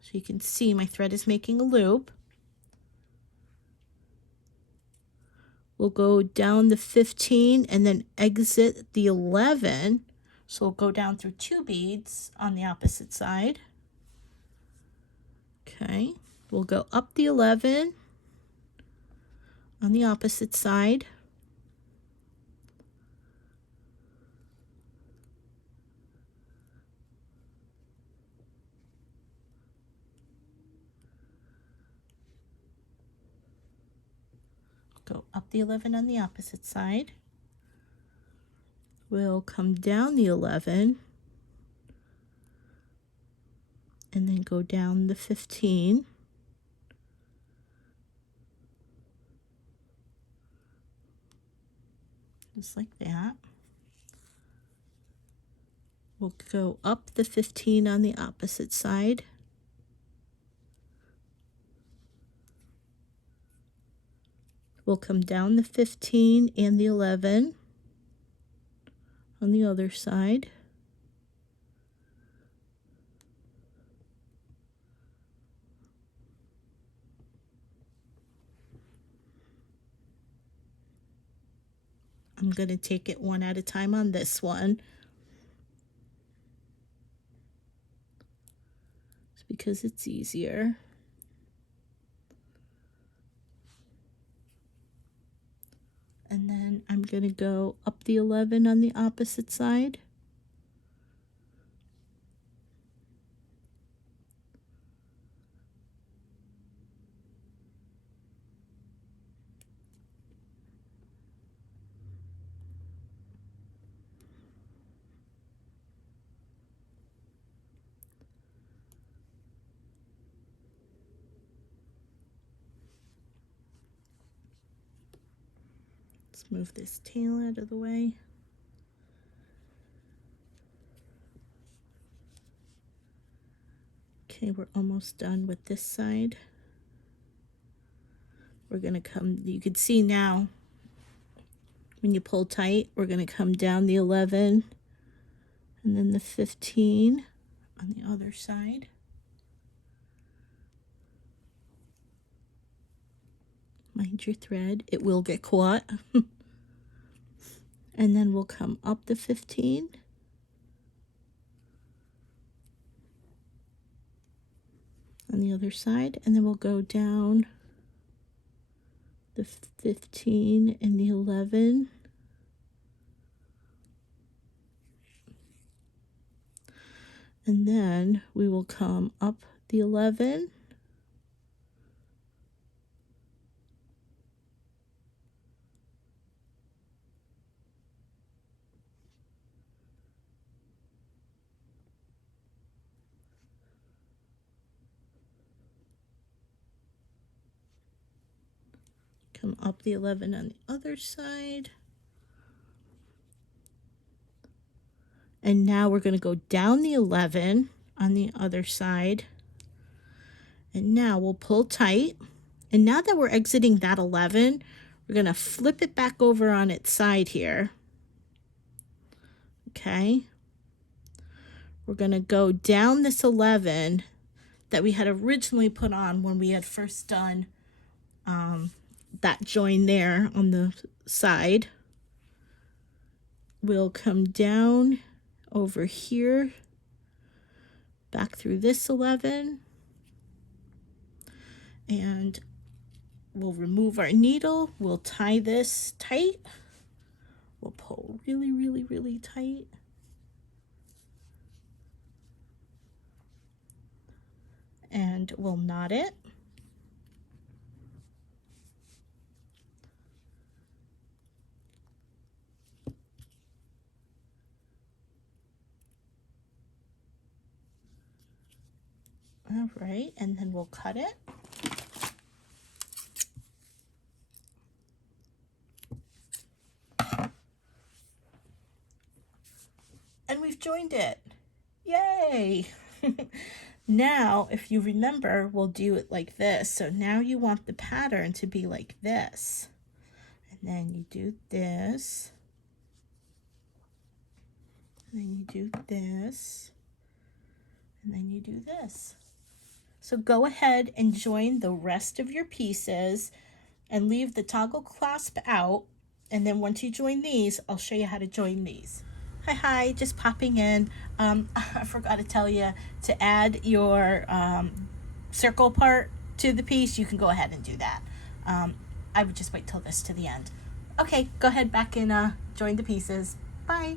So you can see my thread is making a loop. We'll go down the 15 and then exit the 11. So we'll go down through 2 beads on the opposite side. Okay, we'll go up the 11 on the opposite side. Go up the 11 on the opposite side. We'll come down the 11 and then go down the 15. Just like that. We'll go up the 15 on the opposite side. We'll come down the 15 and the 11 on the other side. I'm going to take it one at a time on this one. It's because it's easier. And then I'm going to go up the 11 on the opposite side. Let's move this tail out of the way. Okay, we're almost done with this side. We're going to come, you can see now, when you pull tight, we're going to come down the 11 and then the 15 on the other side. Mind your thread, it will get caught. And then we'll come up the 15. On the other side, and then we'll go down the 15 and the 11. And then we will come up the 11. Come up the 11 on the other side. And now we're going to go down the 11 on the other side. And now we'll pull tight. And now that we're exiting that 11, we're going to flip it back over on its side here. Okay. We're going to go down this 11 that we had originally put on when we had first done that join there on the side. We'll come down over here, back through this 11, and we'll remove our needle. We'll tie this tight. We'll pull really, really, really tight. And we'll knot it. All right, and then we'll cut it. And we've joined it. Yay! Now, if you remember, we'll do it like this. So now you want the pattern to be like this. And then you do this. And then you do this. And then you do this. So go ahead and join the rest of your pieces and leave the toggle clasp out. And then once you join these, I'll show you how to join these. Hi, just popping in. I forgot to tell you to add your circle part to the piece. You can go ahead and do that. I would just wait till this to the end. Okay, go ahead back and join the pieces. Bye.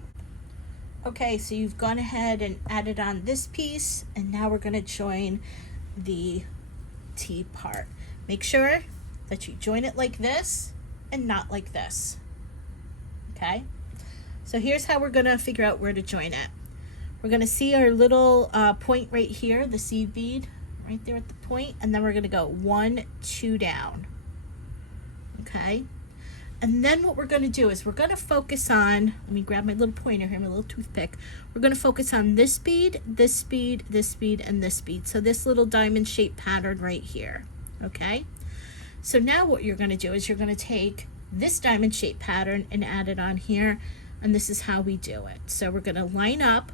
Okay, so you've gone ahead and added on this piece, and now we're going to join the T part. Make sure that you join it like this and not like this. Okay, so here's how we're going to figure out where to join it. We're going to see our little point right here, the seed bead right there at the point, and then we're going to go 1, 2 down. Okay, and then what we're going to do is we're going to focus on, let me grab my little pointer here, my little toothpick. We're going to focus on this bead, this bead, this bead, and this bead. So this little diamond shaped pattern right here. Okay, so now what you're going to do is you're going to take this diamond shaped pattern and add it on here, and this is how we do it. So we're going to line up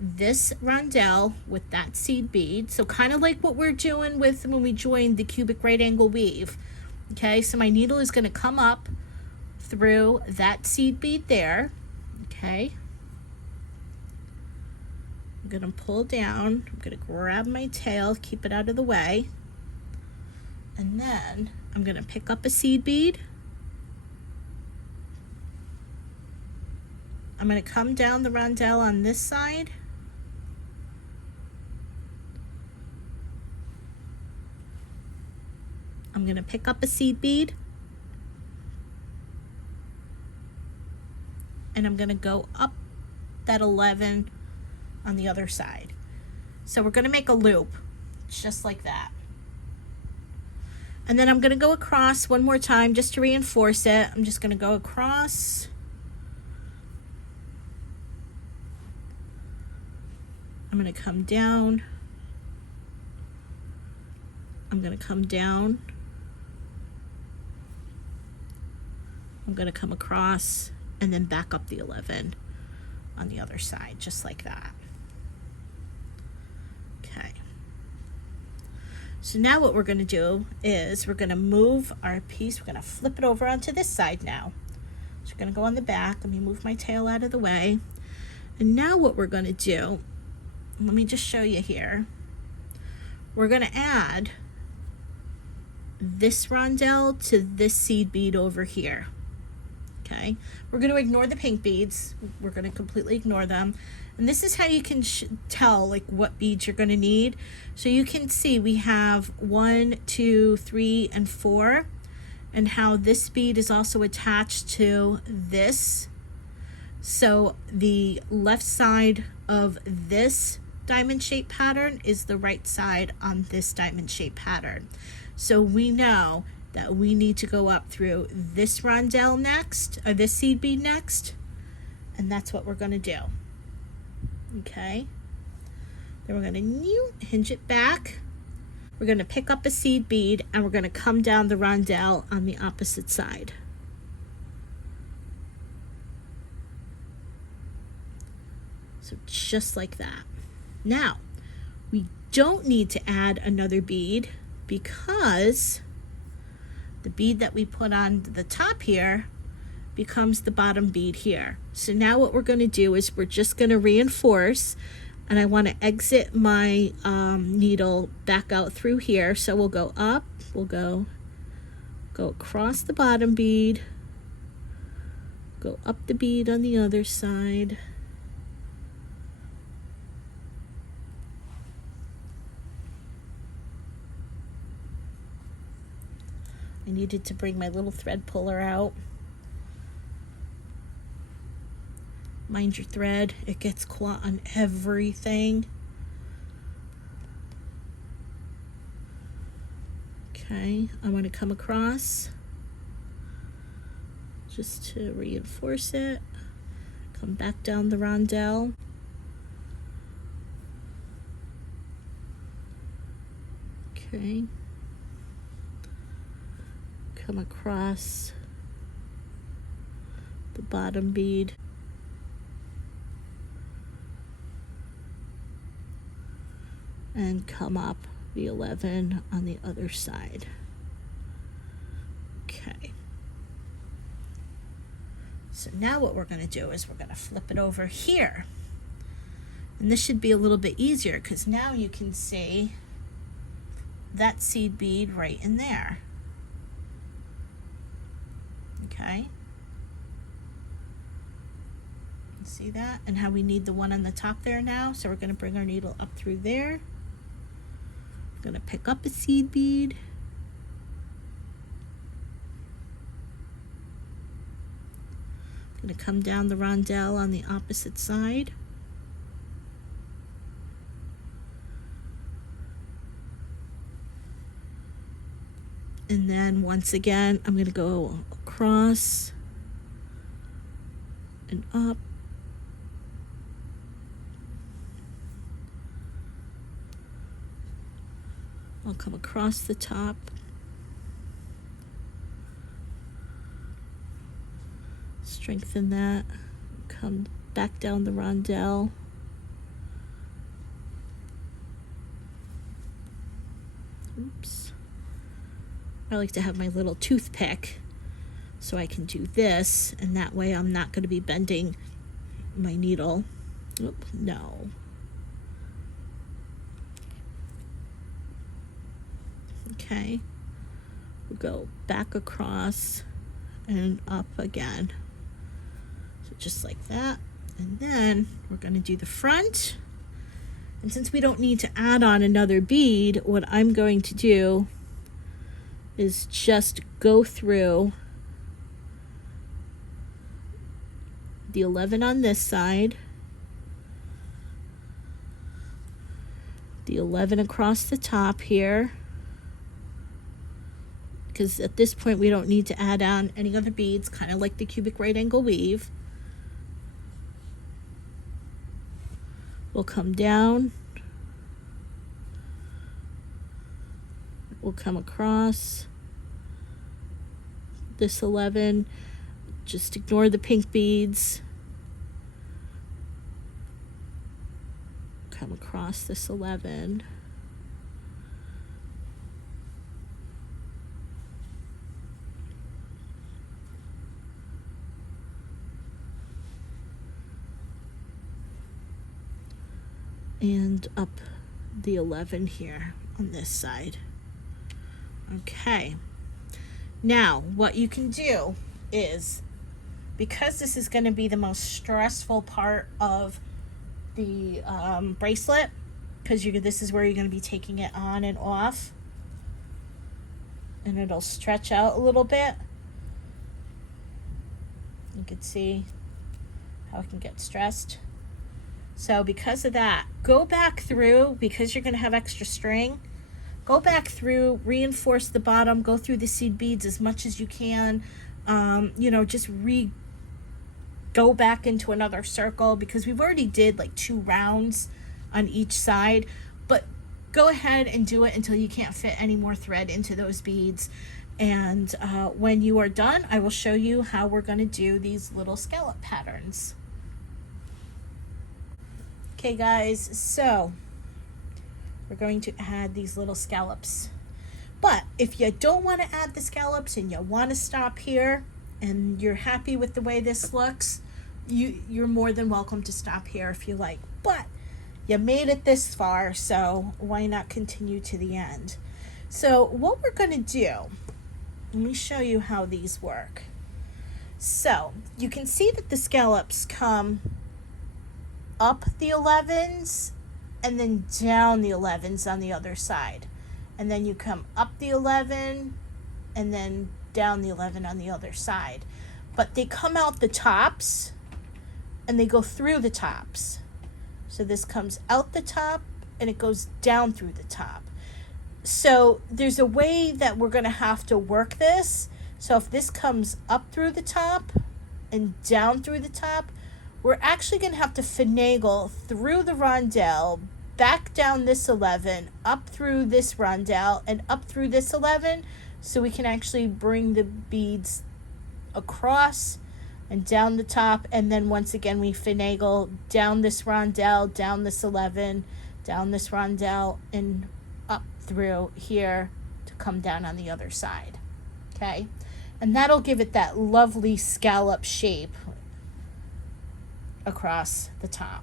this rondelle with that seed bead, so kind of like what we're doing with when we joined the cubic right angle weave. Okay, so my needle is going to come up through that seed bead there. Okay, I'm going to pull down, I'm going to grab my tail, keep it out of the way, and then I'm going to pick up a seed bead. I'm going to come down the rondelle on this side. I'm going to pick up a seed bead. And I'm going to go up that 11 on the other side. So we're going to make a loop just like that. And then I'm going to go across one more time just to reinforce it. I'm just going to go across. I'm going to come down. I'm going to come down. I'm going to come across and then back up the 11 on the other side, just like that. Okay. So now what we're going to do is we're going to move our piece. We're going to flip it over onto this side now. So we're going to go on the back. Let me move my tail out of the way. And now what we're going to do, let me just show you here. We're going to add this rondelle to this seed bead over here. Okay, we're going to ignore the pink beads. We're going to completely ignore them. And this is how you can tell like what beads you're going to need. So you can see we have 1, 2, 3, and 4, and how this bead is also attached to this. So the left side of this diamond shape pattern is the right side on this diamond shape pattern. So we know that we need to go up through this rondelle next, or this seed bead next, and that's what we're going to do. Okay, then we're going to hinge it back. We're going to pick up a seed bead and we're going to come down the rondelle on the opposite side. So just like that. Now, we don't need to add another bead because the bead that we put on the top here becomes the bottom bead here. So now what we're going to do is we're just going to reinforce, and I want to exit my needle back out through here. So we'll go up, we'll go across the bottom bead, go up the bead on the other side, I needed to bring my little thread puller out. Mind your thread, it gets caught on everything. Okay, I'm going to come across just to reinforce it. Come back down the rondelle. Okay. Come across the bottom bead. And come up the 11 on the other side. Okay. So now what we're going to do is we're going to flip it over here. And this should be a little bit easier because now you can see that seed bead right in there. Okay. See that? And how we need the one on the top there now. So we're going to bring our needle up through there. I'm going to pick up a seed bead. I'm going to come down the rondelle on the opposite side. And then once again, I'm going to go across and up. I'll come across the top. Strengthen that. Come back down the rondelle. Oops. I like to have my little toothpick so I can do this, and that way I'm not going to be bending my needle. Oop, no. Okay. We'll go back across and up again. So just like that. And then we're going to do the front. And since we don't need to add on another bead, what I'm going to do is just go through the 11 on this side, the 11 across the top here, because at this point we don't need to add on any other beads, kind of like the cubic right angle weave. We'll come down, we'll come across this 11, just ignore the pink beads, come across this 11, and up the 11 here on this side. Okay, now what you can do is, because this is going to be the most stressful part of the bracelet, because this is where you're going to be taking it on and off, and it'll stretch out a little bit. You can see how it can get stressed. So because of that, go back through, because you're going to have extra string, go back through, reinforce the bottom, go through the seed beads as much as you can. You know, just go back into another circle, because we've already did like 2 rounds on each side, but go ahead and do it until you can't fit any more thread into those beads. And when you are done, I will show you how we're going to do these little scallop patterns. Okay guys, so we're going to add these little scallops. But if you don't want to add the scallops and you want to stop here and you're happy with the way this looks, you're more than welcome to stop here if you like. But you made it this far, so why not continue to the end? So what we're going to do, let me show you how these work. So you can see that the scallops come up the 11s and then down the 11s on the other side. And then you come up the 11 and then down the 11 on the other side. But they come out the tops and they go through the tops. So this comes out the top and it goes down through the top. So there's a way that we're going to have to work this. So if this comes up through the top and down through the top, we're actually going to have to finagle through the rondelle, back down this 11, up through this rondelle, and up through this 11, so we can actually bring the beads across and down the top. And then once again we finagle down this rondelle, down this 11, down this rondelle, and up through here to come down on the other side. Okay, and that'll give it that lovely scallop shape across the top.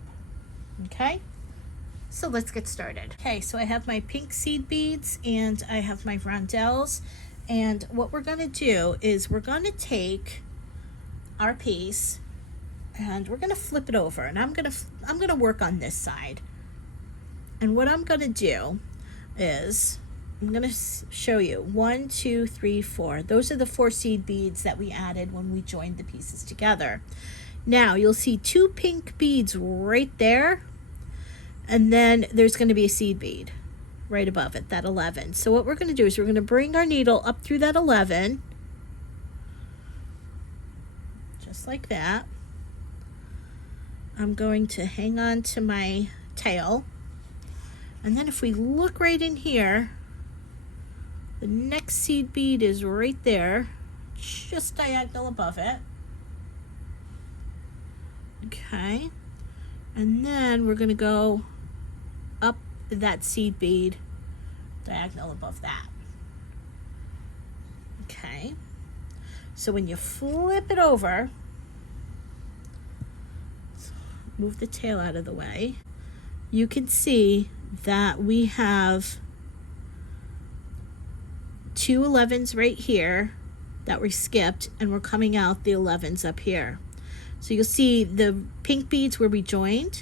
Okay, so let's get started. Okay, so I have my pink seed beads and I have my rondelles, and what we're going to do is we're going to take our piece and we're going to flip it over, and I'm going to work on this side. And what I'm going to do is I'm going to show you 1, 2, 3, 4. Those are the 4 seed beads that we added when we joined the pieces together. Now you'll see 2 pink beads right there, and then there's going to be a seed bead right above it, that 11. So what we're going to do is we're going to bring our needle up through that 11, just like that. I'm going to hang on to my tail, and then if we look right in here, the next seed bead is right there, just diagonal above it. Okay, and then we're going to go up that seed bead diagonal above that. Okay, so when you flip it over, move the tail out of the way, you can see that we have 2 11s right here that we skipped, and we're coming out the 11s up here. So you'll see the pink beads where we joined,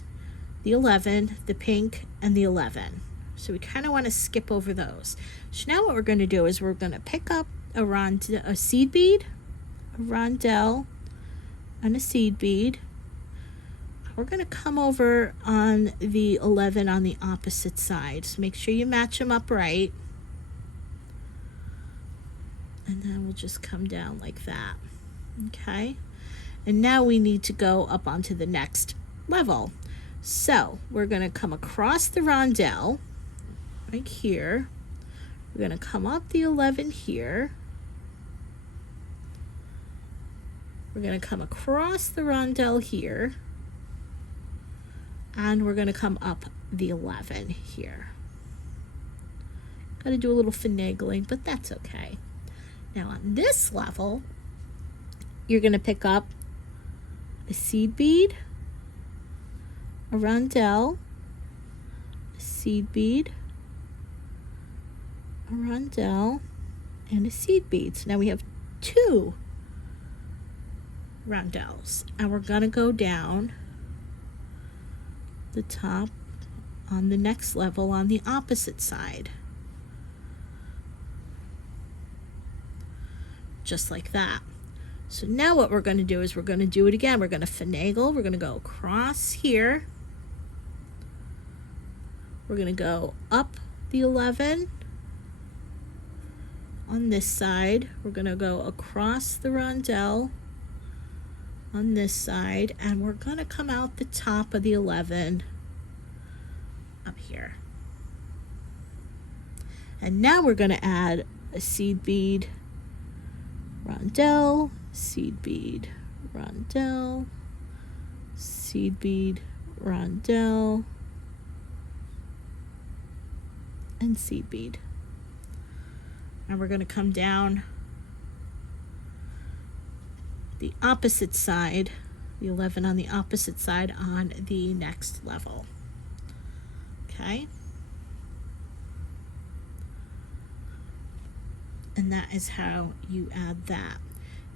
the 11, the pink, and the 11. So we kind of want to skip over those. So now what we're going to do is we're going to pick up a seed bead, a rondelle, and a seed bead. We're going to come over on the 11 on the opposite side. So make sure you match them up right. And then we'll just come down like that. Okay. And now we need to go up onto the next level. So we're going to come across the rondelle right here. We're going to come up the 11 here. We're going to come across the rondelle here. And we're going to come up the 11 here. Got to do a little finagling, but that's okay. Now on this level, you're going to pick up a seed bead, a rondelle, a seed bead, a rondelle, and a seed bead. So now we have 2 rondelles, and we're going to go down the top on the next level on the opposite side, just like that. So now what we're going to do is we're going to do it again. We're going to finagle. We're going to go across here. We're going to go up the 11. on this side. We're going to go across the rondelle on this side, and we're going to come out the top of the 11 up here. And now we're going to add a seed bead, rondelle, seed bead, rondelle, seed bead, rondelle, and seed bead. And we're going to come down the opposite side, the 11 on the opposite side on the next level. Okay. And that is how you add that.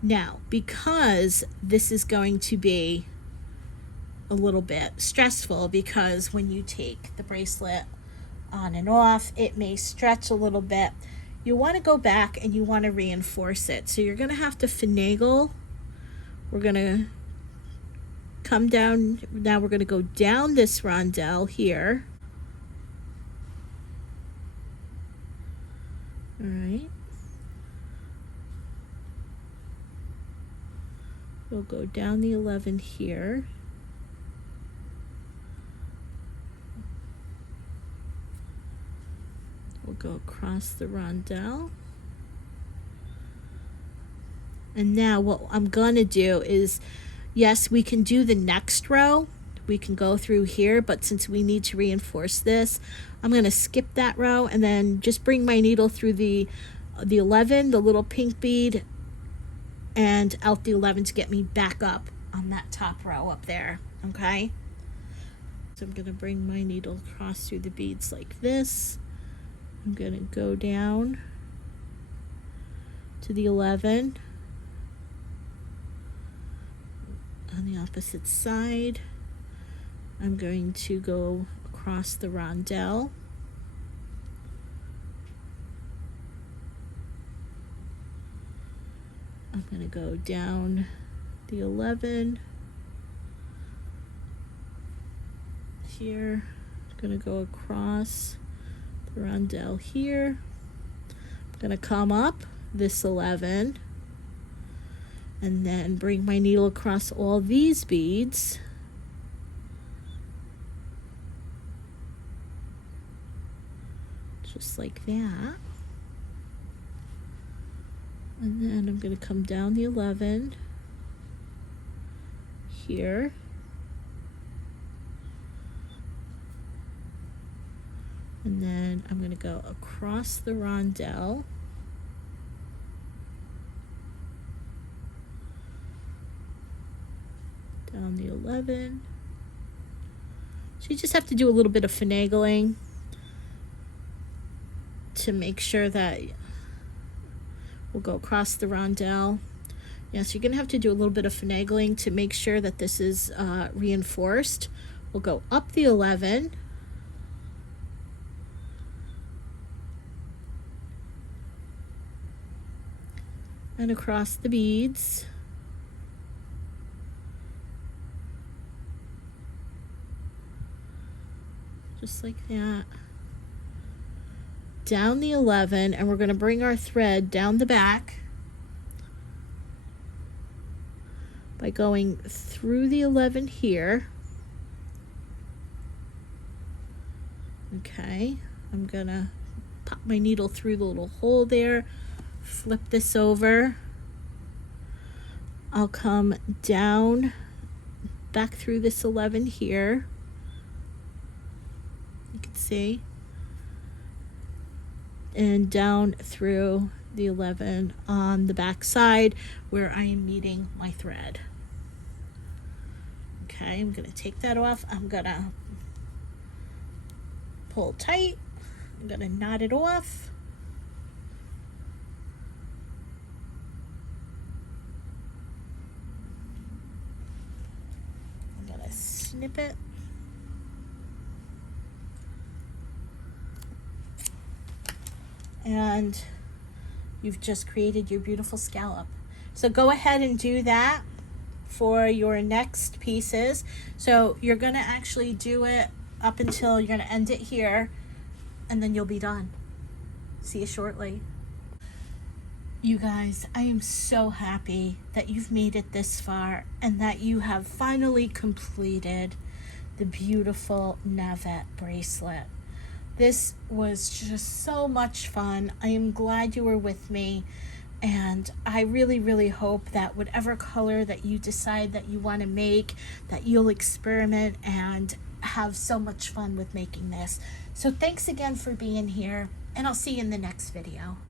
Now, because this is going to be a little bit stressful, because when you take the bracelet on and off, it may stretch a little bit. You want to go back and you want to reinforce it. So you're going to have to finagle. We're going to come down. Now we're going to go down this rondelle here. All right. We'll go down the 11 here. We'll go across the rondelle. And now what I'm going to do is, yes, we can do the next row. We can go through here, but since we need to reinforce this, I'm going to skip that row and then just bring my needle through the 11, the little pink bead, and out the 11 to get me back up on that top row up there. Okay? So I'm going to bring my needle across through the beads like this. I'm going to go down to the 11 on the opposite side. I'm going to go across the rondelle. I'm going to go down the 11 here. I'm going to go across the rondelle here. I'm going to come up this 11 and then bring my needle across all these beads. Just like that. And then I'm going to come down the 11 here. And then I'm going to go across the rondelle. Down the 11. So you just have to do a little bit of finagling to make sure that we'll go across the rondelle. Yes, you're going to have to do a little bit of finagling to make sure that this is reinforced. We'll go up the 11. And across the beads. Just like that. Down the 11, and we're going to bring our thread down the back by going through the 11 here. Okay, I'm going to pop my needle through the little hole there, flip this over. I'll come down back through this 11 here. You can see. And down through the 11 on the back side where I am meeting my thread. Okay, I'm going to take that off. I'm going to pull tight. I'm going to knot it off. I'm going to snip it. And you've just created your beautiful scallop. So go ahead and do that for your next pieces. So you're going to actually do it up until you're going to end it here, and then you'll be done. See you shortly. You guys, I am so happy that you've made it this far and that you have finally completed the beautiful Navette bracelet. This was just so much fun. I am glad you were with me, and I really, really hope that whatever color that you decide that you want to make, that you'll experiment and have so much fun with making this. So thanks again for being here, and I'll see you in the next video.